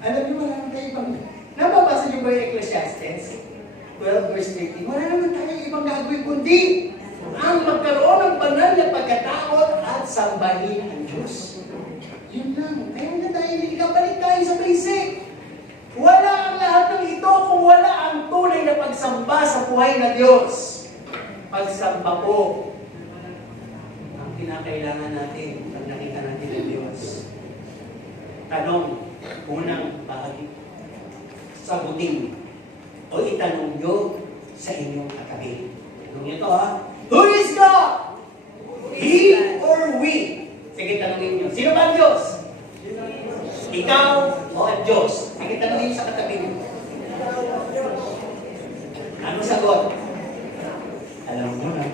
Alam niyo, wala naman tayo ibang... Nababasa niyo ba yung Ecclesiastes? 12 verse 13. Wala naman tayo ibang gagawin kundi ang magkaroon ng banal na pagkatakot at sambahin ang Diyos. Yun lang. Kaya na tayo, ikabalik tayo sa basic. Wala ang lahat ng ito kung wala ang tunay na pagsamba sa buhay na Diyos. Pagsamba po ang kinakailangan natin pag nakita natin ang Diyos. Tanong, unang bahagi, sagutin o itanong nyo sa inyong katabi. Tanong nyo ito ha. Who is God? He or we? Sige, tanongin nyo. Sino ba ang Diyos? Ikaw o ang Diyos? Sige, tanongin nyo sa katabi nyo. Ano sagot? Alam mo na.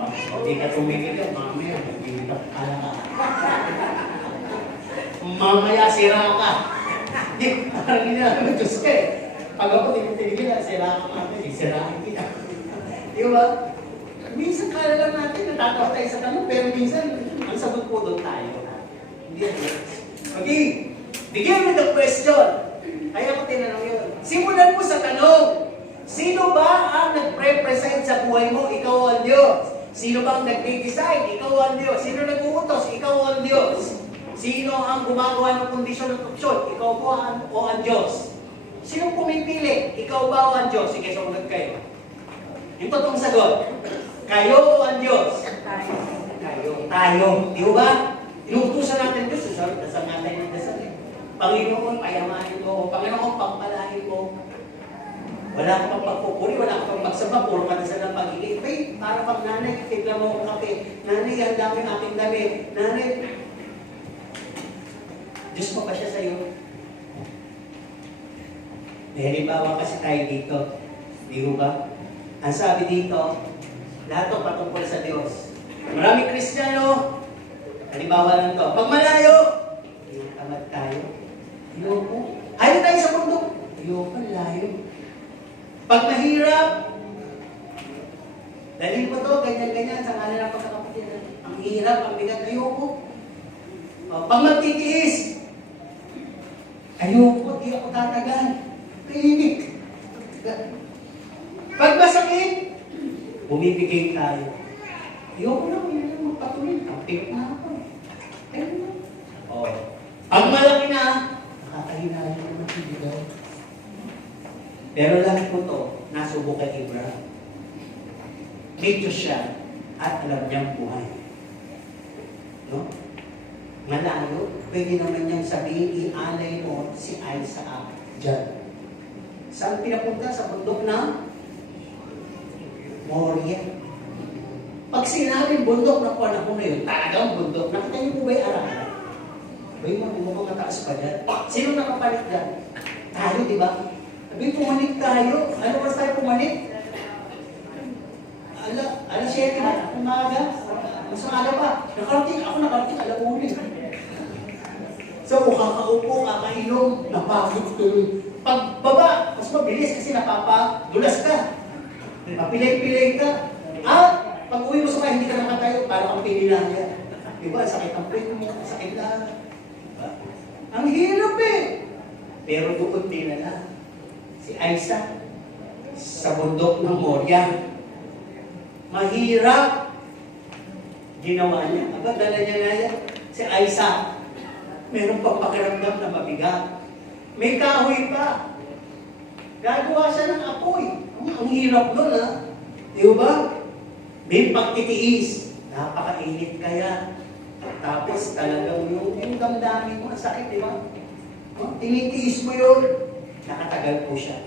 Hindi ka tumigil ka, mamaya, hindi ka ka. Mamaya, sira ka. Hindi, parang ginagawa Diyos ka eh. Pag ako tinigil, sira ka mamaya, sira kita. Di ba? Minsan kala lang natin, natatawa tayo sa tanong, pero minsan, ang sagot po doon tayo. Hindi yan. Okay, begin with the question. Kaya ko tinanong yun. Simulan mo sa tanong. Sino ba ang nagre-present sa buhay mo? Ikaw o ang Diyos. Sino ba ang nag-decide? Ikaw o ang Diyos. Sino nag-uutos? Ikaw o ang Diyos. Sino ang gumagawa ng kondisyon ng opsyon? Ikaw po o ang Diyos. Sino pumipili? Ikaw ba o ang Diyos? Sige, sumunod kayo. Yung totoong sagot. Kayo o ang Diyos? Kayo. Tayo. Di ba? Inuutusan natin Diyos. Dasal natin ng dasal. Panginoon, payamanin mo. Panginoon, pagpalain mo. Wala ka pang pagpupuri, wala ka pang magsamba, puro ka na sa ng pag-iit. May, para pang nanay, tignan mo ko kape. Nanay, ang dami aking dami. Nanay, Diyos mo pa siya sa'yo. May halimbawa kasi tayo dito. Di ba? Ang sabi dito, lahat ito patungkol sa Diyos. Maraming Kristiyano, halimbawa lang to. Pag malayo, tinatamad tayo. Ayoko. Ayaw tayo sa mundo. Ayoko, layo. Pag mahirap, dalhin mo to, ganyan-ganyan, sa kanila ng pagkakapatid. Ang hirap, ang bigat, ayoko. Pag magtitiis, ayoko, di ako tatagal. Tinig. Pag masakit, bumibigay tayo. Ayoko na, yun lang magpatuloy. Ang tinik na ako. Ayun na. Pag malaki na, nakakahinaan na magbibigay. Pero lahat po ito, nasubok kay Abraham. May Diyos siya at alam niyang buhay. No? Malayo, pwede naman niyang sabihin, ialay mo si Isaac dyan. Saan pinapunta? Sa bundok na Moria. Pag sinabing bundok na panahon na yun, talagang bundok. Nakita niyo po ba yung arahan? Ba yung mukhang mataas pa dyan? Sino nakapalit dyan? Tayo, di ba? Sabi, pumanik tayo. Ano oras tayo pumanik? Alas 7 na, umaga. Mas maaga pa. Nakarating alauna. So, kakaupo, kakainom, napagod tuloy. Pagbaba, mas mabilis kasi napapadulas ka. Mapilay-pilay ka. At pag uwi mo sa kaya, hindi ka nakatayo, parang ang pininaya. Diba? Sakit ang puwet mo, sakit lahat. Diba? Ang hirap eh. Pero doon dinala si Isaac sa bundok ng Moria. Mahirap. Ginawa niya. Aba, dala niya na yan. Si Isaac, meron pang pakiramdam na mabigat. May kahoy pa. Gagawa siya ng apoy. Ang hirap nun, ha? Di ba? May pagtitiis. Napakainit kaya. Tapos talagang yung damdamin mo, ang sakit, di ba? Tinitiis mo yun. Nakatagal po siya.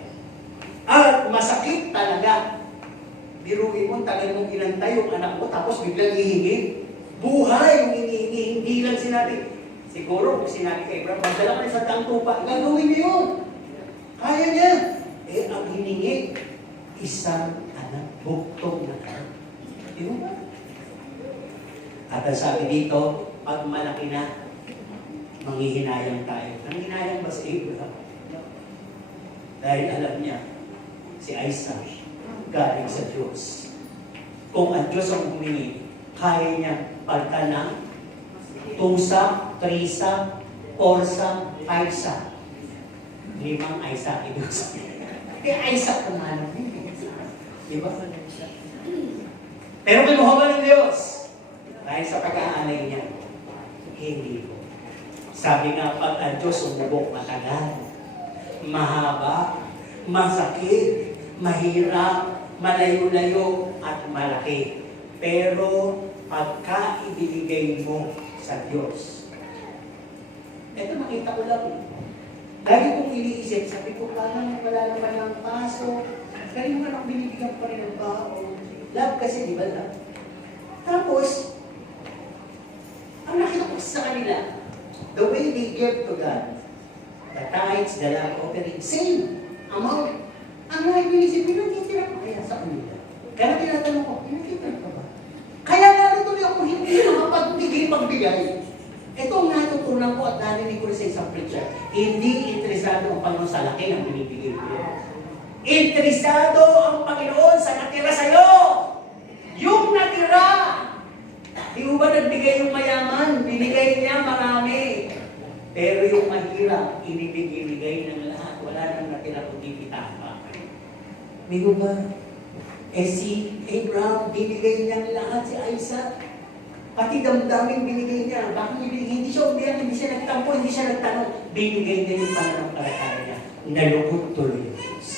At masakit talaga. Biruin mo, tagal mong inantay yung anak mo, tapos biglang ihingi. Buhay yung inihingi. Hindi lang sinabi. Siguro, kung sinabi kay Abraham, magdala ka na sa daang tupa, gagawin niyo yun. Kaya niya. Eh, ang hiningi, isang anak, buktong na anak. Di ba? At ang sabi dito, pag malaki na, manghihinayang tayo. Nanghinayang ba si Abraham? Dahil alam niya, si Isaac, galing sa Diyos. Kung ang Diyos ang humingi, kaya niya palta ng tusa, trisa, orsa, paisa. 5 Isaac, ibig sabihin. Kaya Isaac kumanap niya. Diba? Pero kinuha ba ng Diyos? Dahil sa pag-aanay niya, hindi po. Sabi nga, pag ang Diyos umubok, matagal, mahaba, masakit, mahirap, malayo-layo, at malaki. Pero, pagka ibinigay mo sa Diyos, ito nakita ko lang. Lagi kong iniisip, sabi ko, parang wala naman ng paso, kaya naman ako binibigyan pa rin ng tao. Love kasi, di ba love? Tapos, ang nakita ko sa kanila, the way they give to God, the tithes, the love offering, same amount. Ang mga inisip, pinagkitira ko kaya sa kanila. Kaya tinatanong ko, pinagkitira ko ba? Kaya natutuloy ako hindi magbigay. Ito ang natutunan ko at narinig ko sa isang preacher. Hindi interesado ang Panginoon sa laki ng binibigay ko. Interesado ang Panginoon sa natira sa'yo. Yung natira. Di ba nagbigay yung mayaman? Binigay niya marami. Pero yung mahirap, inibigay ng lahat. Wala nang natira kundi pitaka. Di ba? Si Abraham, binigay niya lahat si Isaac. Pati damdamin binigay niya. Bakit binigay? Hindi siya umiyak, hindi siya nagtampo, hindi siya nagtanong. Binigay niya yung pananampalataya niya. Nalugod tuloy yung Diyos.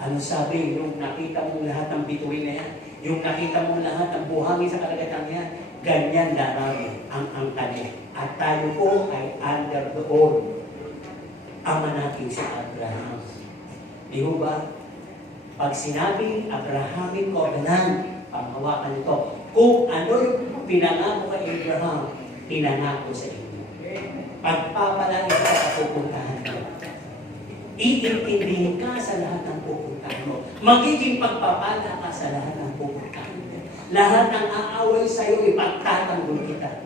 Ano sabi? Yung nakita mo lahat ng bituin na yan, yung nakita mo lahat ng buhangin sa kalagatan niya, ganyan darami ang angkan niya. At tayo po ay under the old. Ama natin si Abraham. Di ba? Pag sinabing Abrahamic covenant, panghawakan ito, kung ano yung pinangako kay Abraham, pinangako sa inyo. Pagpapalaan ka sa pupuntahan mo. Iintindihin ka sa lahat ng pupuntahan mo. Magiging pagpapala ka sa lahat ng pupuntahan mo. Lahat ng aaway sa iyo, ipagtatanggol kita.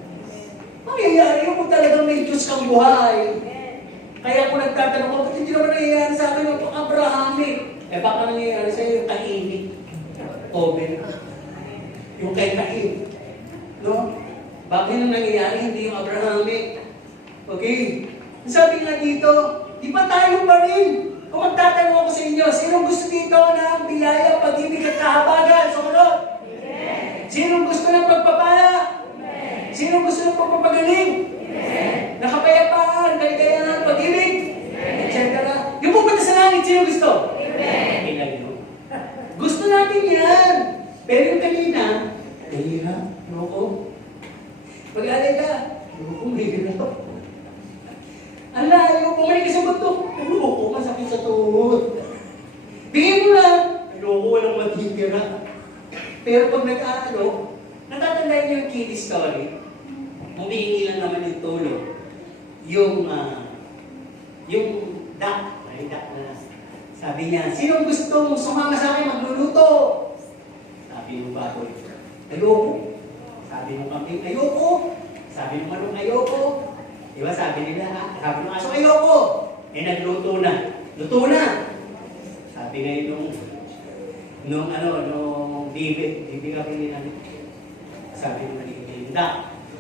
Mangyayari yun kung talagang may Diyos kang buhay. Kaya kung nagtatanong ko, ba't hindi naman nangyayari sa akin yung Abrahamic? Baka nangyayari sa iyo yung kainit. Oven. Yung kay Cain. No? Bakit nang nangyayari hindi yung Abrahamic? Okay. Sabi nga dito, di ba tayo pa rin? Kung magtatanong ako sa inyo, sino gusto dito ng biyaya, pag-ibig at kahabagan? Sumunod? Sino gusto ng pagpapala? Sino gusto ng pagpapagaling? Nakapayapaan, kaligayahan, pag-ibig? Etc. Yung pupunta sa langit, sino gusto? Gusto natin yan. Pero yung kanina, nahihirap, loko. Pag-alay ka, loko, mahirap. Ang layo, bumalik ka sa bato. Loko, masakit sa tuhod. Bigyan mo lang, loko, walang matitira. Pero pag nag-aalo, natatandaan niyo yung kiddie story. Humihingi lang naman yung tulong. Yung duck, may duck na sabi niya, sinong gusto sumama sa akin magluluto? Sabi ng baboy, ayoko. Sabi ng kambing, ayoko. Sabi ng manok, ayoko. Diba sabi nila, sabi ng aso, ayoko. Eh nagluto na. Luto na. Sabi ngayon nung bibi ka pinili sabi ng maligay,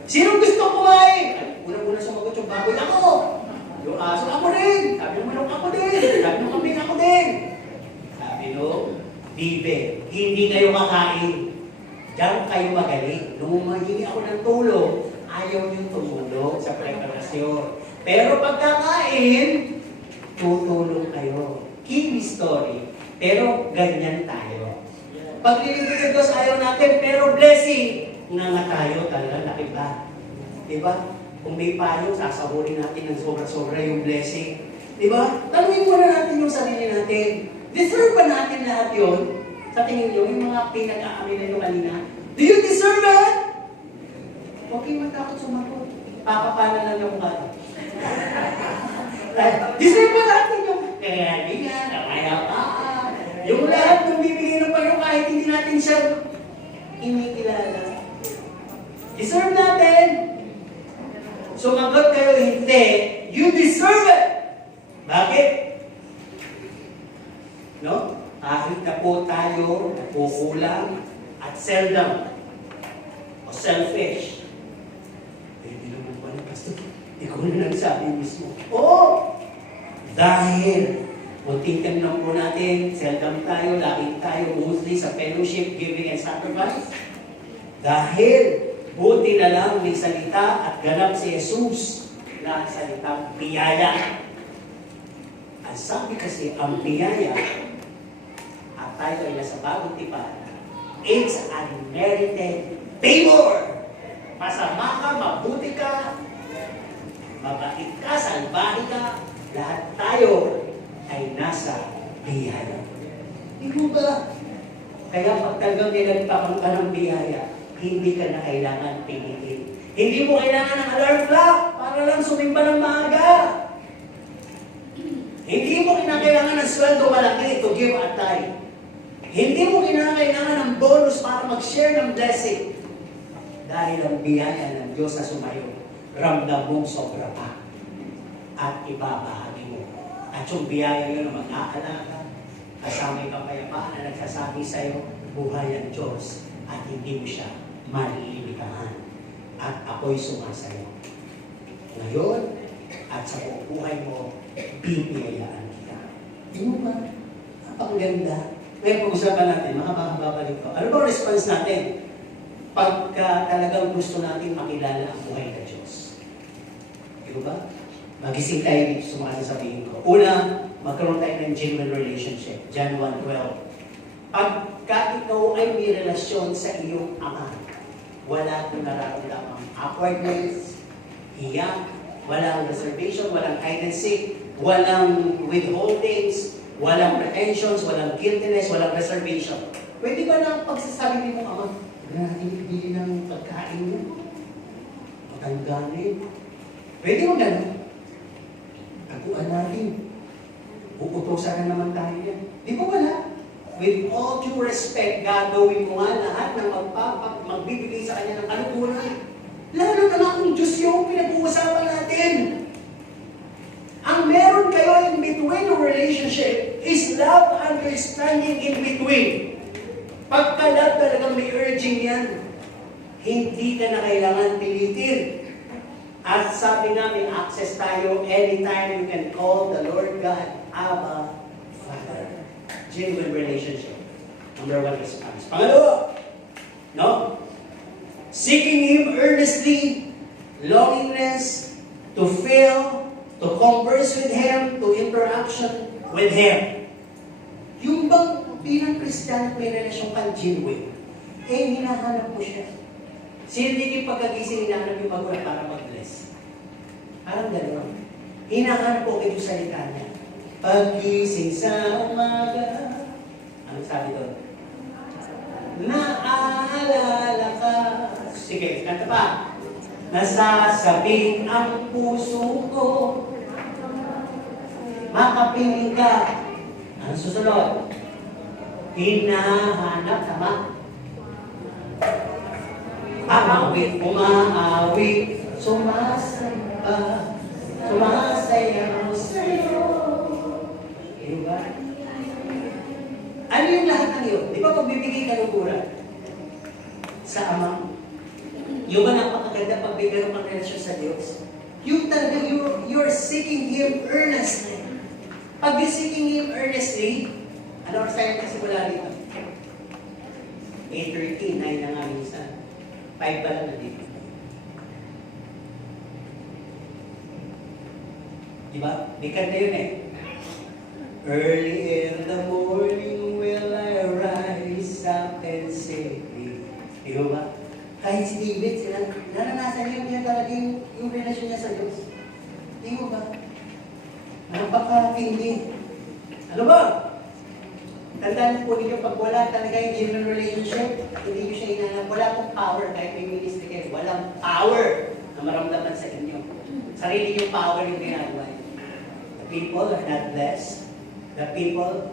sinong gusto kumain? Unang-una sumagot yung baboy, ako. Yung aso, ako rin. Sabi ng manok, ako din. Sabi ng kambing, ako din. Sabi nung bibe, hindi kayo kakain. Diyan kayo magaling. Nung humahingi ako ng tulong, ayaw niyong tumulong sa preparasyon. Pero pagkakain, tutulong kayo. Kiddie story. Pero ganyan tayo. Paglilingkod ng Diyos, ayaw natin, pero blessing. Nga tayo talaga, nakiba. Diba? Kung may payo, sasaburin natin ng sobra-sobra yung blessing. Diba? Tanungin muna natin yung sarili natin. Deserve ba natin lahat yun? Sa tingin nyo, yung mga pinag-aaminan nyo kanina, do you deserve it? Huwag kayong matakot sumagot. Papapala lang yung mukha. Deserve ba natin yung kaya kapayapaan? Yung lahat ng bibigay ng Panginoon kahit hindi natin siya inikilala. Deserve natin. Sumagot kayo, hindi. You deserve it. Bakit? No? Kahit na po tayo nakukulang at seldom o selfish. Hindi naman pala, Pastor. Ikaw na nagsabi mismo. Oo! Dahil, kung titignan po natin, seldom tayo, laging tayo, mostly sa fellowship, giving and sacrifice. Dahil, buti na lang may salita at ganap si Jesus na salitang biyaya. Ang sabi kasi, ang biyaya, at tayo ay nasa bagong tipan, it's unmerited favor. Masama ka, mabuti ka, mabait ka, salbahe ka, lahat tayo ay nasa biyaya. Hindi ba? Kaya pag talagang nilagpakan ka ng biyaya, hindi ka na kailangan piliin. Hindi mo kailangan ng alarm clock para lang sumimba ng maaga. Hindi mo kinakailangan ng sweldo malaki to give a tithe. Hindi mo kinakailangan ng bonus para mag-share ng blessing. Dahil ang biyaya ng Diyos na sumayo, ramdam mong sobra pa. At ibabahagi mo. At yung biyaya yun na mag-aalaga, kasama yung kapayapaan na nagsasabi sa'yo, buhay ang Diyos at hindi mo siya malilimitahan. At ako'y sumasayo. Ngayon, at sa buong buhay mo, bibiyayaan kita. Di mo ba? Napakaganda. Ngayon, pag-usapan natin, makapakababalik ko. Ano ba ang response natin? Pagka talagang gusto natin makilala ang buhay ng Diyos. Di ba? Magising tayo dito sa mga sasabihin ko. Una, magkaroon tayo ng genuine relationship. John 1:12. Pagka ikaw ay may relasyon sa iyong Ama, wala kang nararamdamang awkwardness, hiya, walang reservation, walang hide and seek, walang withholdings, walang pretensions, walang guiltiness, walang reservation. Pwede ba na pagsasabi ni mong Ama, wala natin ibili ng pagkain mo? Matangganin. Pwede mo gano'n? Taguan natin. Uutosan na naman tayo yan. Di ba wala? With all due respect, gagawin mo nga lahat ng magbibigay sa kanya ng kaluguran. Lalo na lang kung Diyos yung pinag-uusapan natin. Ang meron kayo in between your relationship is love, understanding in between. Pagka-love talagang may urging yan. Hindi ka na kailangan pilitin. At sabi nga, may access tayo anytime you can call the Lord God, Abba, Father. Genuine relationship. Number one response. Pangalawa, no? Seeking Him earnestly, longingness, to feel, to converse with Him, to interaction with Him. Yung bang bilang Kristiyano may relasyon kang genuine, hinahanap mo siya. Sino din yung pagkagising hinahanap yung magulang para mag-bless? Parang gano'n. Hinahanap ko kayo salita niya. Paggising sa umaga, ano sabi doon? Naaalala ka. Sige, kanta pa. Nasasabing ang puso ko. Makapiling ka. Ano susunod? Hinahanap, tama? Amawit, umaawit, sumasamba, sumasayaw sa'yo. Diba? Ano yung lahat ng yun? Di ba pagbibigay ka ng kulang sa Ama? Yung ba napakaganda pagbigay ng relasyon sa Diyos? Yung talaga, you're seeking Him earnestly. Pag you're seeking Him earnestly, ano oras tayo kasimula dito? 8:30, 9 na nga minsan. 5 pa lang na dito. Diba? May kanta yun eh. Early in the morning will I rise up and say, di ba? Kahit si David, naranasan niya talaga yung relasyon niya sa Diyos. Di ba? Napakatindi. Ano ba? Tandaan po ninyo, pag wala talaga yung genuine relationship, hindi nyo siya hinanap. Wala pong power kahit may ministry kayo. Walang power na maramdaman sa inyo. Sarili yung power yung ginagawa niyo. The people are not blessed. The people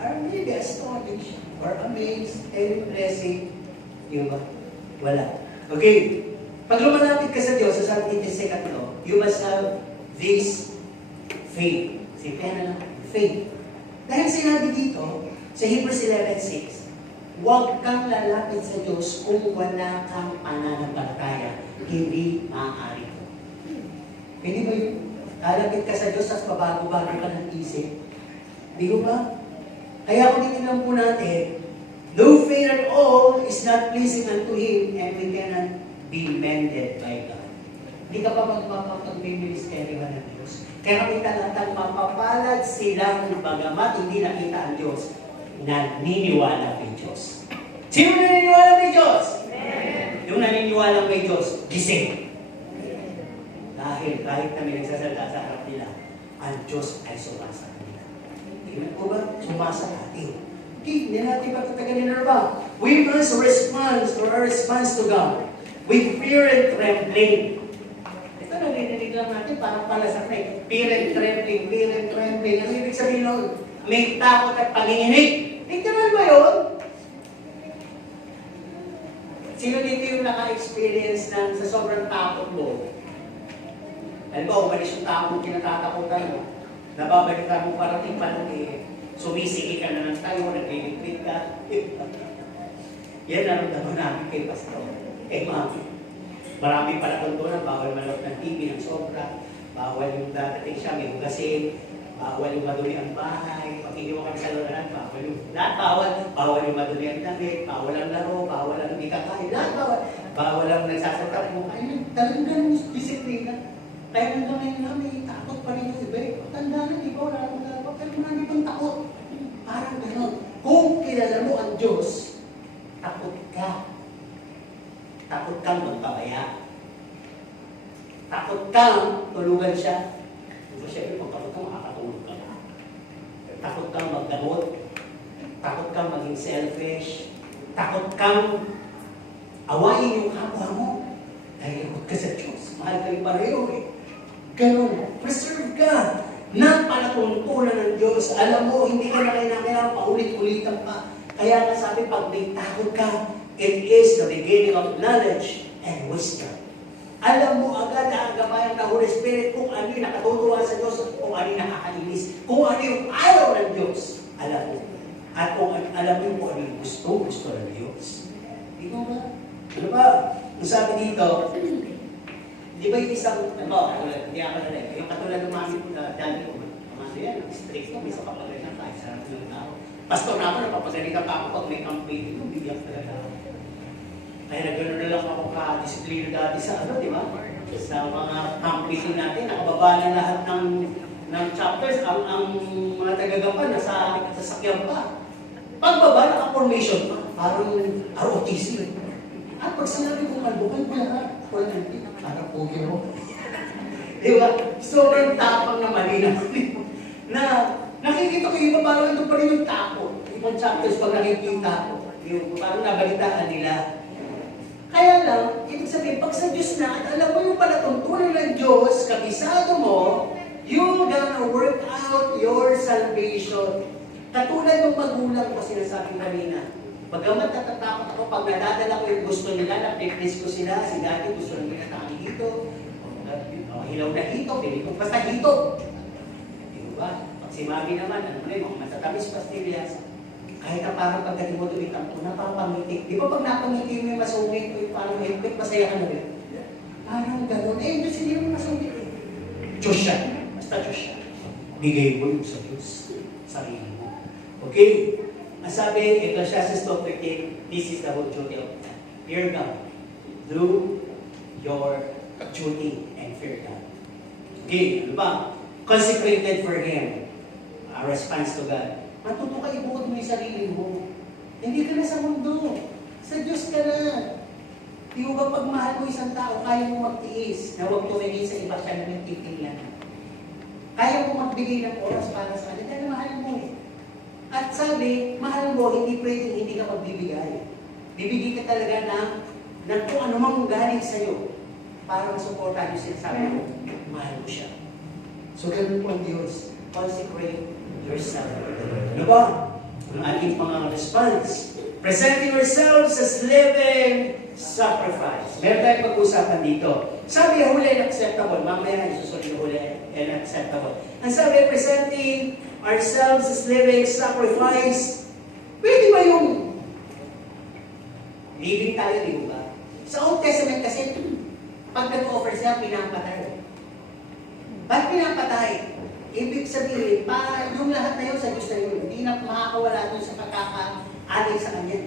are maybe astonished or amazed and blessing. Yung ba? Wala. Okay. Pag lumalapit ka sa Diyos, sa San 26 you must have this faith. Simple na lang. Faith. Dahil sinabi dito, sa Hebrews 11:6, huwag kang lalapit sa Diyos kung wala kang pananampalataya. Hindi maaari. Pwede ba yun? Lalapit ka sa Diyos at pabago-bago ka ng isip. Di ba? Kaya kung titignan po natin, no faith at all is not pleasing unto Him and we cannot be mended by God. Hindi ka pa magpapag-ministerihan ng Diyos. Kaya kami talatang mapapalad silang bagamat hindi nakita ang Diyos, naniniwala kay Diyos. Sino naniniwala kay Diyos? Amen. Yung naniniwala kay Diyos, gising. Dahil kahit na may nagsasalita sa harap nila, ang Diyos ay sumasa kanila. Tingnan po ba? Sumasa atin. Hindi natin patatagalin na ba? We must respond or our response to God with fear and trembling. Ito narinig lang natin parang pala sa faith. Fear and trembling, fear and trembling. Ang ibig sabihin nun, may takot at panginginig. Tingnan ba yun? Sino dito yung naka-experience ng sa sobrang takot mo? Alam ba, umalis yung takot mo, kinatatakutan mo. Nababalikan mo parating pa nun eh. Sumisigi ka na ng tayo, nagliligpit ka. Yan naramdaman namin kay Pastor. Kay Mami. Marami pala tuntunan, bawal manood ng TV ng sobra, bawal yung dadating siya, may hugasin, bawal yung maduli ang bahay, pag hindi mo kami sa looran, bawal yung lahat, bawal yung maduli ang damit, bawal ang laro, bawal ang hindi kakain, lahat bawal ang nagsasarap mo. Ay, talagang ganun yung disiplina. Kaya hanggang ngayon namin, takot pa rin yung iba. Tanda na, di ba, wala akong dapat, pero marami pang takot. Parang gano'n. Kung kilala mo ang Diyos, takot ka. Takot kang magpabaya. Takot kang tulugan siya. Diba siyempre, kung takot kang makakatulog ka. Takot kang magdamot. Takot kang maging selfish. Takot kang awayin yung kapwa mo. Dahil takot ka sa Diyos. Mahal kayo pareho eh. Ganun. Preserve ka. Napalatuntunan ng Diyos. Alam mo, hindi ka na kailangan paulit-ulitan pa. Kaya nga sabi, pag may takot ka, it is the beginning of knowledge and wisdom. Alam mo agad na ang gabayan ng Holy Spirit kung ano yung nakatutuwa sa Diyos, kung ano yung nakakalinis, kung ano yung ayaw ng Diyos. Alam mo. At kung alam mo kung ano yung gusto ng Diyos. Di ba ba? Ano ba? Ang sabi dito, di ba yung isang, hindi ako na rin, yung katulad ng mami ko na dati ko, mami yan, strict ko, may sa kapagay na tayo, sarap ng tao. Pastor na ako, napapagalitan pa ako pag may campaign, bigyan ko talaga. Kaya nagano na lang ako ka-disiplina dati sa di ba? Sa mga campaign natin, nakababa na lahat ng chapters, ang mga tagagapan nasa sasakyan pa. Pagbaba, naka-formation pa, parang ROTC. At pag sinabi ko kalbukan, wala natin, parang okay mo. Di ba? Sobrang tapang na mali na nakikita ko iba parang ito pa rin yung takot. Ibang chapters pag nakikita ko, yung parang nabalitaan nila. Kaya lang, ibig sabihin, pag sa Diyos na, at alam mo yung palatuntunan ng Diyos, kabisado mo, you're gonna work out your salvation. Katulad ng magulang ko sinasabi kanina, bagamat natatakot ako, pag nadadala ko yung gusto nila, na-please ko sila, si Daddy gusto nila tayo dito, hilaw na hito, pili ko basta hito. Diba? Pag si Mami naman, ano na yung mga matatamis pastillas, kahit na parang pagdating mo tumitang ko, napapangitik. Di ba pag napangiti mo yung masungit, parang higpit, masaya ka na rin? Parang gano'n. Eh, Diyos hindi mo masungit eh. Diyos siya. Basta Diyos siya. Bigay mo yung sa Diyos. Sarili mo. Okay? Ang sabi, Ecclesiastes 12:13, this is the whole duty of God. Fear God. Do your duty and fear God. Okay, ano ba? Consecrated for Him. A response to God. Matuto ka ibuod mo yung sarili mo. Hindi ka na sa mundo. Sa Diyos ka na. Di ba pag mahal mo isang tao, kaya mo magtiis na huwag tumingin sa iba siya na nagtitingnan. Kaya mo magbigay ng oras para sa kanya dahil mahal mo eh. At sabi, mahal mo, hindi pwedeng hindi ka magbibigay. Bibigay ka talaga ng kung ano mang galing sa'yo para masuportahan yung sinasabi mo. Mahal mo siya. So ganun po ang Diyos. Consecrate yourself. Ano ba? Ang ating mga response. Presenting yourselves as living sacrifice. Meron tayong pag-usapan dito. Sabi, holy and acceptable. Mamaya isusunod yung holy and acceptable. Ang sabi, presenting ourselves as living sacrifice. Pwede ba yung living tayo, di ba? Sa Old Testament kasi, pag nag-offer siya, pinapatay. Ba't pinapatay? Ibig sabihin, para yung lahat na yun sa Diyos na yun, hindi na makakawala doon sa pagkaka-alay sa Kanya.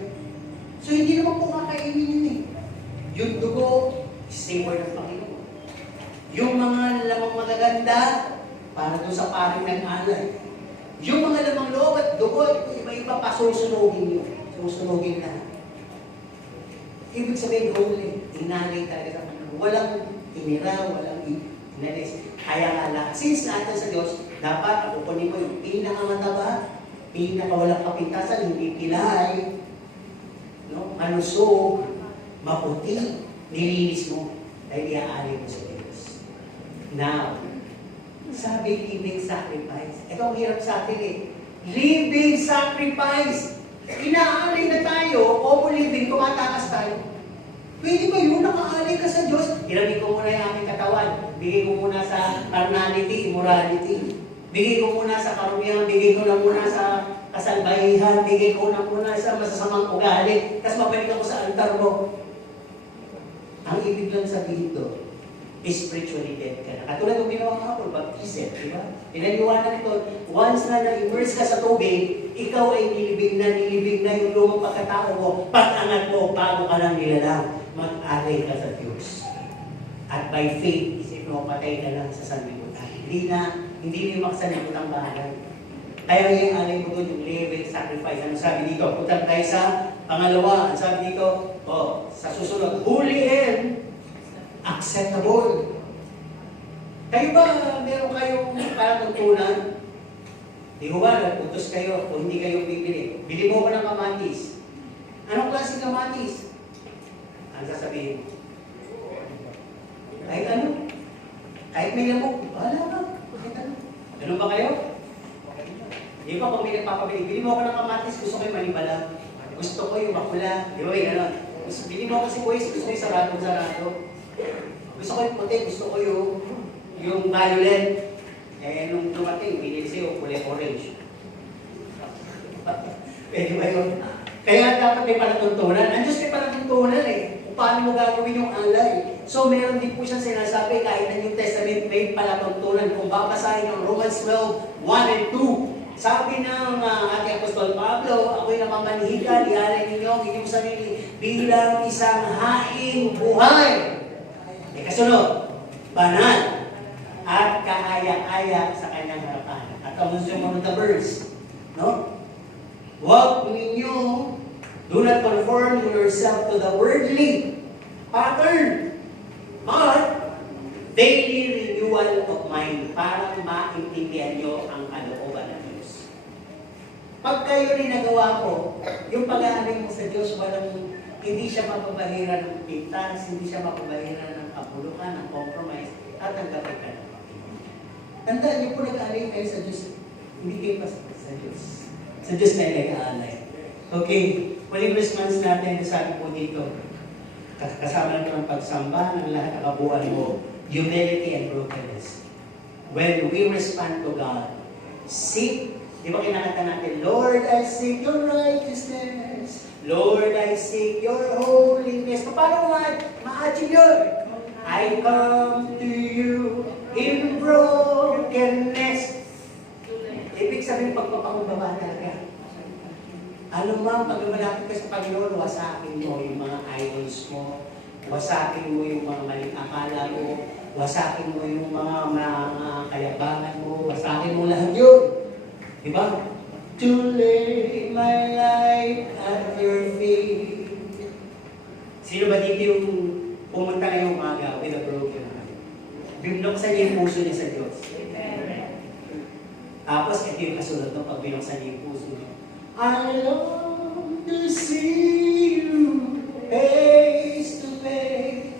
So hindi naman po kakainin yun eh. Yung dugo, savor ng Panginoon. Yung mga lamang magaganda, para doon sa paring nag-alay. Yung mga lamang loob at dugo, iba-iba pa, susunugin yun. Susunugin na. Ibig sabihin, holy, inalay talaga sa Panginoon. Walang inira, walang inalis. Kaya nga lahat, since natin sa Diyos, dapat nakukunin mo yung pinakamataba, pinakawalang kapintasan, hindi pilay, no? Malusog, maputi, nilinis mo, dahil iaalay mo sa Diyos. Now, sabi, living sacrifice. Ito ang hirap sa atin eh. Living sacrifice. Inaalay na tayo, o living, tumatakas tayo. Pwede ba yun? Nakaalay ka sa Diyos? Ilamin ko muna yung aking katawan. Bigay ko muna sa carnality, immorality. Bigay ko muna sa karumihan. Bigay ko na muna sa kasalbahihan, bigay ko una sa masasamang ugali, tapos mabalik ako sa altar mo. Ang ibig lang sabihin doon, spiritually dead ka na. Katulad ng ginawa kahapon, baptism, di ba? Pinaniwanan ito, once na na-immerse ka sa tubig, ikaw ay nilibig na yung lumang pagkatao mo, pag-angat mo, bago ka lang nilalang, mag-alay ka sa Diyos. At by faith, isip mo, patay ka lang sa sanlibutan. Hindi mo makasanlibutan ang bahay. Kaya yung alay mo doon, yung living sacrifice. Ano sabi dito? Punta tayo sa pangalawa. Ang sabi dito, sa susunod, holy and acceptable. Kayo ba, meron kayong palatuntunan? Di ko ba, nagputos kayo o hindi kayo bibili? Bili mo ko ng kamatis. Anong klaseng kamatis? Ano sasabihin mo? Kahit ano? Kahit may lamok, wala ka. Kahit ano? Ganun ba kayo? Di ba kung may nagpapabili, bili mo ako ng kamatis, gusto ko yung manibala. Gusto ko yung makula. Di ba, gano'n? Bili mo ako si Boys, gusto ko yung sarado. Gusto ko yung puti, gusto ko yung violet. Eh, nung dumating, binili sa'yo, kulay orange. Pwede ba yun? Kaya dapat may palatuntunan. Ang Diyos may palatuntunan eh. Kung paano mo gagawin yung alay. So, meron din po siyang sinasabi, kahit na New Testament, may palatuntunan. Kung babasahin ang Romans 12, 1 and 2, sabi ng ating Apostol Pablo, ako'y namamanhikan, ialay ninyo ang inyong sarili bilang isang haing buhay. E kasunod, banal at kaaya-aya sa kanyang harapan. At ang sumunod na verse, no? Huwag ninyo, do not conform yourself to the worldly pattern, but daily renewal of mind para maintindihan nyo ang kalooban ng Diyos. Pag kayo rin nagawa ko, yung pag-aaring mo sa Diyos, hindi siya mapabahira ng pintas, hindi siya mapabahira ng kabulukan, ng compromise, at ang gabay ka ng Panginoon. Tandaan niyo po, nag-aalay kayo sa Diyos. Hindi kayo pa sa Diyos. Sa Diyos tayo nag-aalay. Okay, huling response natin, sabi po dito, kasama natin ang pagsamba ng lahat ng kabuuan mo, humility and brokenness. When we respond to God, seek, di ba kinakanta natin, Lord, I seek your righteousness. Lord, I seek your holiness. Paano ma-achieve yun? I come to you in brokenness. Ibig sabihin, pagpapangumbaba talaga. Ano mang pagmamalapit ka sa Panginoon, wasakin mo yung mga idols mo, wasakin mo yung mga maling akala mo, wasakin mo yung mga kayabangan mo, wasakin mo lahat yun. Diba? To lay my life at your feet. Sino ba dito yung pumunta ngayong umaga with a broken heart? Binuksan niya yung puso niya sa Diyos. Tapos ito yung kasunod ng pag binuksan niya yung puso niya. I long to see you face to face,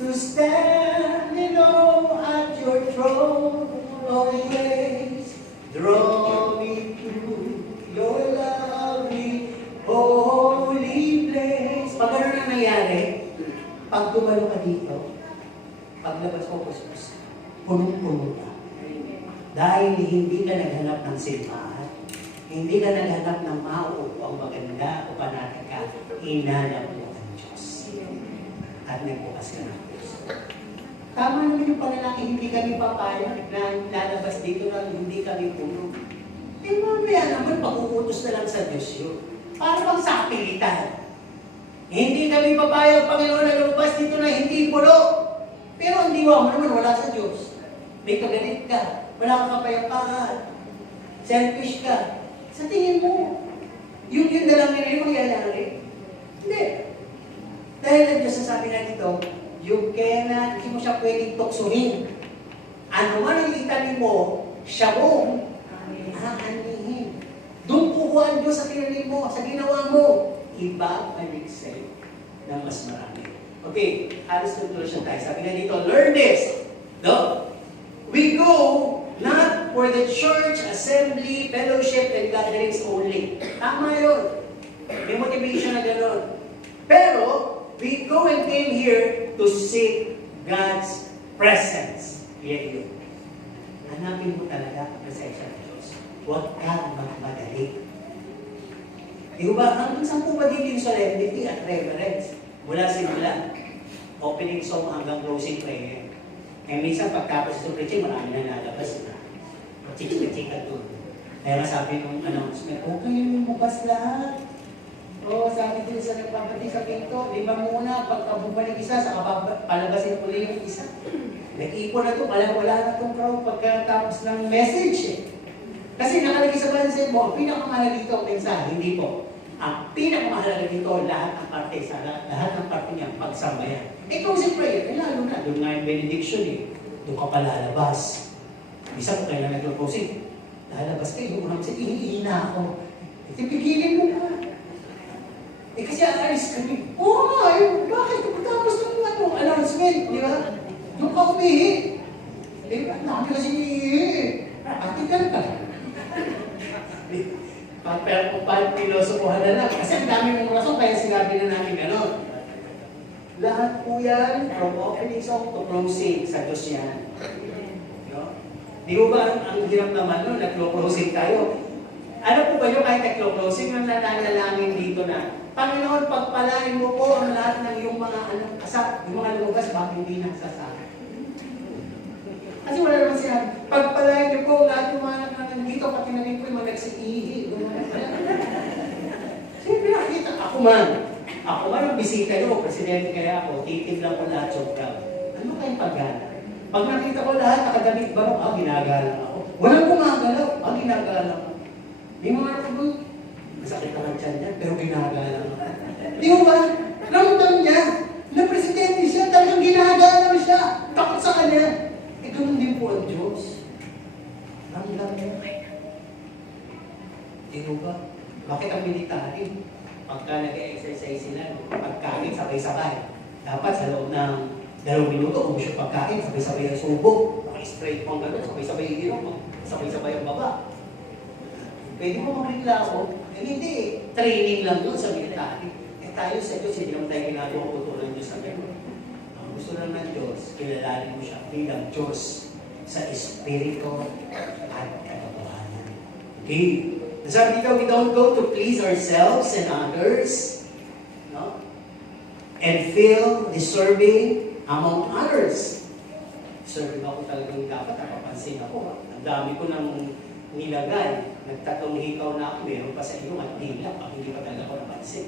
to stand in awe at your throne of grace. Draw me to your lovely, holy place. Pag ano na nangyari, pag tumalo ka dito, paglabas mo kuskus, punong-puno ka. Dahil hindi ka naghanap ng simbahan, hindi ka naghanap ng mauupang maganda o panatag ka, inanap mo ang Diyos. At nagbukas ka ng Diyos. Tama naman yung panalangin, hindi kami papayag na lalabas dito na hindi kami puno. Eh mamaya naman, pag-uutos na lang sa Diyos yun. Para bang sa kapilitan. Hindi kami papayag, Panginoon, na lumabas dito na hindi puno. Pero ang diwa mo naman, wala sa Diyos. May kagalit ka, wala kang kapayapaan, selfish ka. Sa tingin mo, yun na lang nila yung mangyayari. Hindi. Dahil ang Diyos sasabi na dito, you cannot, hindi mo siya pwedeng tuksuhin. Ano man ang itanim mo, siya mo aanihin. Doon kukuha ang Diyos sa tinanim mo, sa ginawa mo. Ibabalik sa'yo ng mas marami. Okay, halos conclusion tayo. Sabi na dito, learn this. No? We go not for the church, assembly, fellowship, and gatherings only. Tama yun. May motivation na gano'n. Pero, we go and came here to seek God's presence. Yan yun. Hanapin mo talaga ang presensya ng Diyos. Huwag kang magmadali. Di ba? Hanggang saan po ba din yung solemnity at reverence? Mula simula, opening song hanggang closing prayer. Eh minsan pagkapos sa preaching, marami na nalabas na. Chika-chika doon. Kaya nga sabi nung announcement, huwag kayong lumabas lahat. Oo, sabi din sa nagpapati sa pinto, 5 muna, pagkabubalik isa, saka palabasin uli yung isa. Nag-ipo na ito, wala na itong crowd pagkatapos ng message eh. Kasi nakalagay sa bansin mo, ang pinakamahalaga dito ang mensahe, hindi po. Ang pinakamahalaga dito, lahat ng parte sa lahat ng parte niya, pagsambayan. Eh kung si prayer, eh lalo na, doon nga yung benediction eh. Doon ka pa lalabas. Isa ko kailangan nag-closing. Lalabas kayo, unang kasi ihihina ako. Pigilin mo na. Eh kasi aalis kami. Oo nga, bakit? Pagkatapos ng announcement, di ba? Doon ka umihi. Eh, nakami kasi iihi. Atigal ka. Pero kung paano pilosopuhan na lang. Kasi ang dami mong rason, kaya sinabi na namin gano'n. Lahat po yan, from opening song to closing, sa Diyos yan. No? Di ba ang hirap naman nun, nag-closing tayo. Ano po ba yung kahit nag-closing, ang nananalangin dito na, Panginoon, pagpalain mo po ang lahat ng iyong mga yung mga lumabas, bakit hindi nagsasama? Kasi wala naman sinabi, pagpalain niyo po lahat yung mga nandito, pati na rin po yung mga nagsiihi. Siyempre nakita, ako man ang bisita niyo, presidente kaya ako, titig lang ko lahat yung crowd. Ano kayong paggala? Pag nakita ko lahat, nakadamit ba, ginagalang ako. Walang gumagalaw, ginagalang ako. Di mo nga ako, masakit naman dyan niya, pero ginagalang ako. Di mo ba? Ramdam niya, na presidente siya, talagang ginagalang siya. Takot sa kanya. Eh, ganun din po ang Diyos. Ramdam niya. Di mo ba? Bakit ang military? Pagka nag-exercise sila, pagkain sabay-sabay. Dapat sa loob ng 2 minuto, kung siya pagkain, sabay-sabay ang subo. Naka-straight pang gano'n, sabay-sabay yung ilong, sabay-sabay ang baba. Pwede mo magreklamo. Eh hindi, training lang doon sa military. Eh tayo sa Diyos, hindi naman tayo ginagawa utulan ng Diyos sa gano'n. Ang gusto lang ng Diyos, kilalanin mo siya bilang Diyos sa Espiritu at katotohanan. Okay? Sabi dito, we don't go to please ourselves and others, no? And feel deserving among others. Deserving ako talagang dapat, napapansin ako. Ang dami ko nang nilagay. Nagtatlong hikaw na ako, meron pa sa iyo at nila, pag hindi pa talaga ako napansin.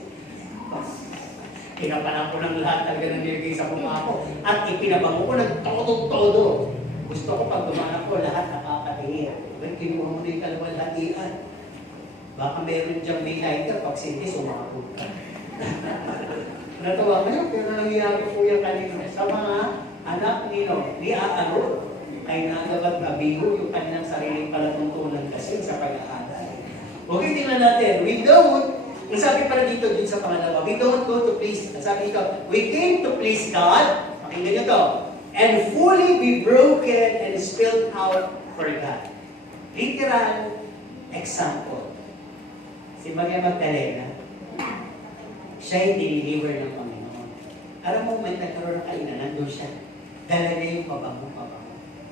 Pinapanan ko ng lahat talaga ng nilagay sa mukha ko. At ipinabango ko ng todo-todo. Gusto ko pag dumanak ko, lahat nakakatingin. Pero kinuha mo na yung kalawalhatian. Baka meron diyang may lighter, pag sinti, sumakapod ka. Natawa kayo, pero nangyayari po yung kanina. Sa mga anak ni Aaron, ay nagabat abigo yung kanilang sariling palatuntunan kasi sa pag-aaral. Okay, tingnan natin. We don't, nasabi pala dito dun sa pangalawa, we don't go to please, nasabi dito, we came to please God, pakinggan nyo to, and fully be broken and spilled out for God. Literal example. Si Maria Magdalena, siya yung diniliver ng Panginoon. Alam mo, may nagkaroon ng kainan, nandun siya. Dala niya yung pabango.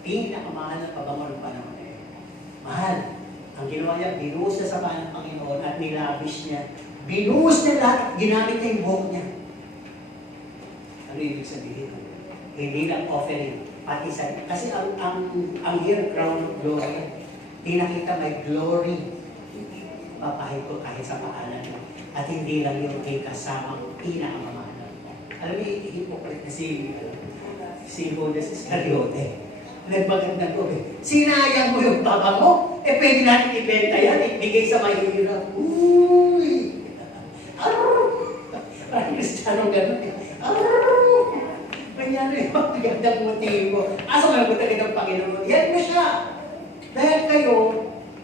Pinakamahal na pabango ng panahon na yun. Mahal. Ang ginawa niya, binuhos niya sa paa ng Panginoon at nilabish niya. Binuhos niya lahat, ginamit niya yung buhok niya. Ano ibig sabihin? Hindi lang offering, pati sa... Kasi ang here, crown of glory, pinakita may glory. Papahid ko kahit sa paanan mo. At hindi lang yung may kasamang pinakamamahalan mo. Alam mo, hypocrite na si Judas Iscariote. Nagmaganda ko sinayang mo yung papa mo, pwede natin ibenta yan, ibigay sa mahirap. Uy! Parang Kristiyanong gano'n Kanya yung magandang motibo. Asa mo talaga ng Panginoon? Yan na siya. Dahil kayo,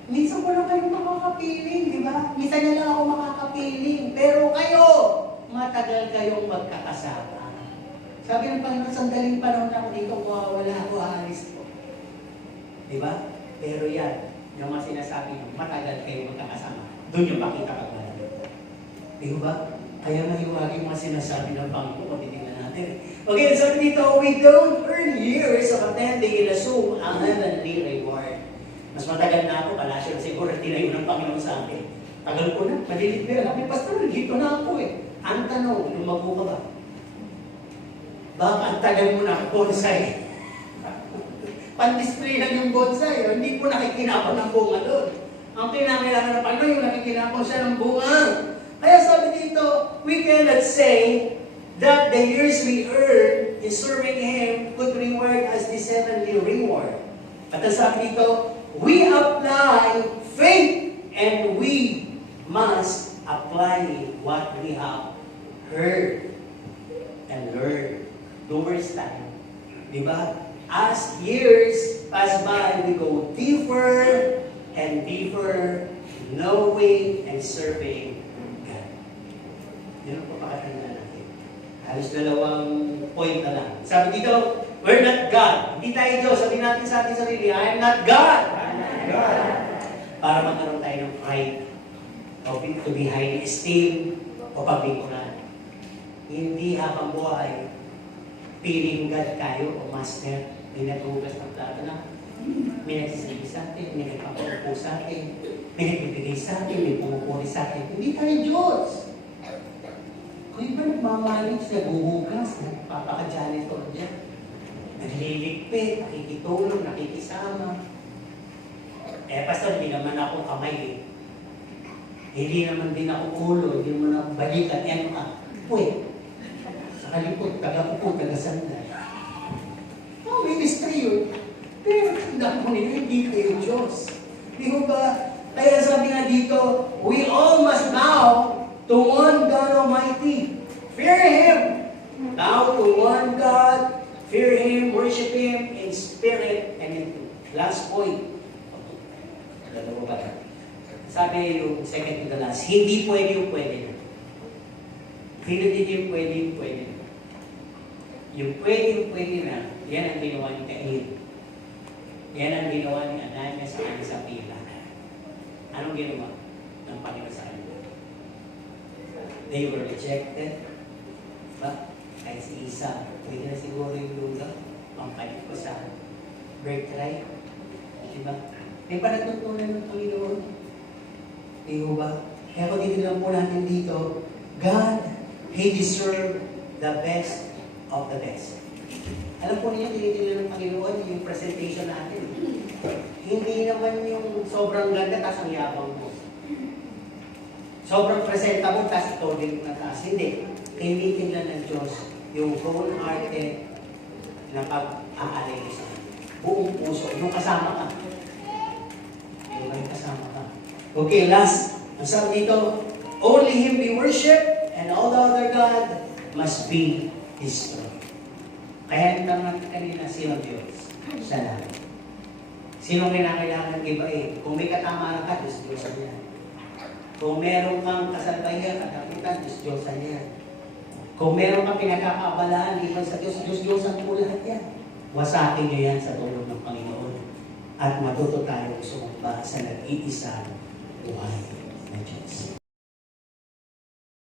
minsan ko lang kayo makakapiling, di ba? Minsan na lang ako makakapiling. Pero kayo, matagal kayong magkakasama. Sabi ng Panginoon, sandaling panahon ako dito, wala ako, aalis ko. Di ba? Pero yan, yung mga sinasabi nyo, matagal kayo magkakasama. Doon yung pakita kagalaman. Di ba? Kaya mahiwagi yung mga sinasabi ng Panginoon, titignan natin. Okay, sabi dito, we don't earn years of attending and assume a heavenly reward. Mas matagal na ako, palasyo na siguro, tinayo ng Panginoon sa akin. Tagal ko na, malilit ko yan. Sabi, Pastor, dito na ako eh. Ang tanong, lumago ka ba? Baka ang tagal mo na bonsai. Pan-display lang yung bonsai. Hindi po nakikinapon ng bunga doon. Ang kinakailangan na pala yung nakikinapon siya ng bunga. Kaya sabi dito, we cannot say that the years we earn in serving Him could reward us this heavenly reward. At ang sabi dito, we apply faith and we must apply what we have heard and learned. Numerous time. Diba? As years pass by, we go deeper and deeper, knowing and serving God. Yun ang papakatanda natin. Halos dalawang point na lang. Sabi dito, we're not God. Hindi tayo Diyos. Sabi natin sa ating sarili, I am not God. I'm not God. Para magkaroon tayo ng pride, to be highly esteemed, o pagbingunan. Hindi habang buhay, feeling God tayo o master, may naghugas ng plato na, may nagsisilbi sa atin, may nagpapaupo sa atin, may nagbibigay sa atin, may pumupuri sa atin. Hindi tayo Diyos. Kung iba nagmamalig, naghuhugas, nagpapaka-janitor dyan, nagliligpit, nakikitulong, nakikisama. Pastor, hindi naman ako kamay eh. Hindi naman din ako ulo, hindi naman ako balikan. Yan ka, puwet. Sa kalipot, taga-upo, taga-sandal. Ministry yun. Pero tanda mo nila, hindi kayo Diyos. Di ko ba? Kaya sabi nga dito, we all must bow to one God Almighty. Fear Him. Bow to one God. Fear Him, worship Him in spirit and in truth. Last point. Dalawa ba? Sabi yung second to the last, hindi pwede yung pwede na. Hindi yung pwede yung pwede na. Yung pwede na, yan ang ginawa ni Cain. Yan ang ginawa ni Ananias sa kanya sa pila. Anong ginawa ng Panginoon sa kanila? They were rejected. Diba? Kahit si Isa, pwede na siguro yung lugar. Pampalit ko sa birthright. Diba? May panatutunan ng Panginoon. Diba ba? Kaya kung dito lang po natin dito, God, He deserved the best of the best. Alam po niyo, tinitingnan ng Panginoon yung presentation natin. Hindi naman yung sobrang ganda, tas ang yabang mo. Sobrang presentable, tas ikaw din na taas. Hindi. Tinitingnan ng Diyos yung wholehearted na pag-aalay sa buong puso. Yung kasama ka. Yung kasama ka. Okay, last. Ang sabi dito, only Him be worshipped and all the other God must be destroyed. Kaya yung tanong natin kanina, sino Diyos? Siya lang. Sino kinakailangan ibahin? Kung may katamaran ka, Diyos-Diyosan yan. Kung meron kang kasalbayan, katakutan, Diyos-Diyosan yan. Kung meron kang pinagkakabalaan, iban sa Diyos, Diyos-Diyosan po lahat yan. Wasakin niyo yan sa tulong ng Panginoon. At matuto tayong sumamba sa nag-iisang buhay na Diyos.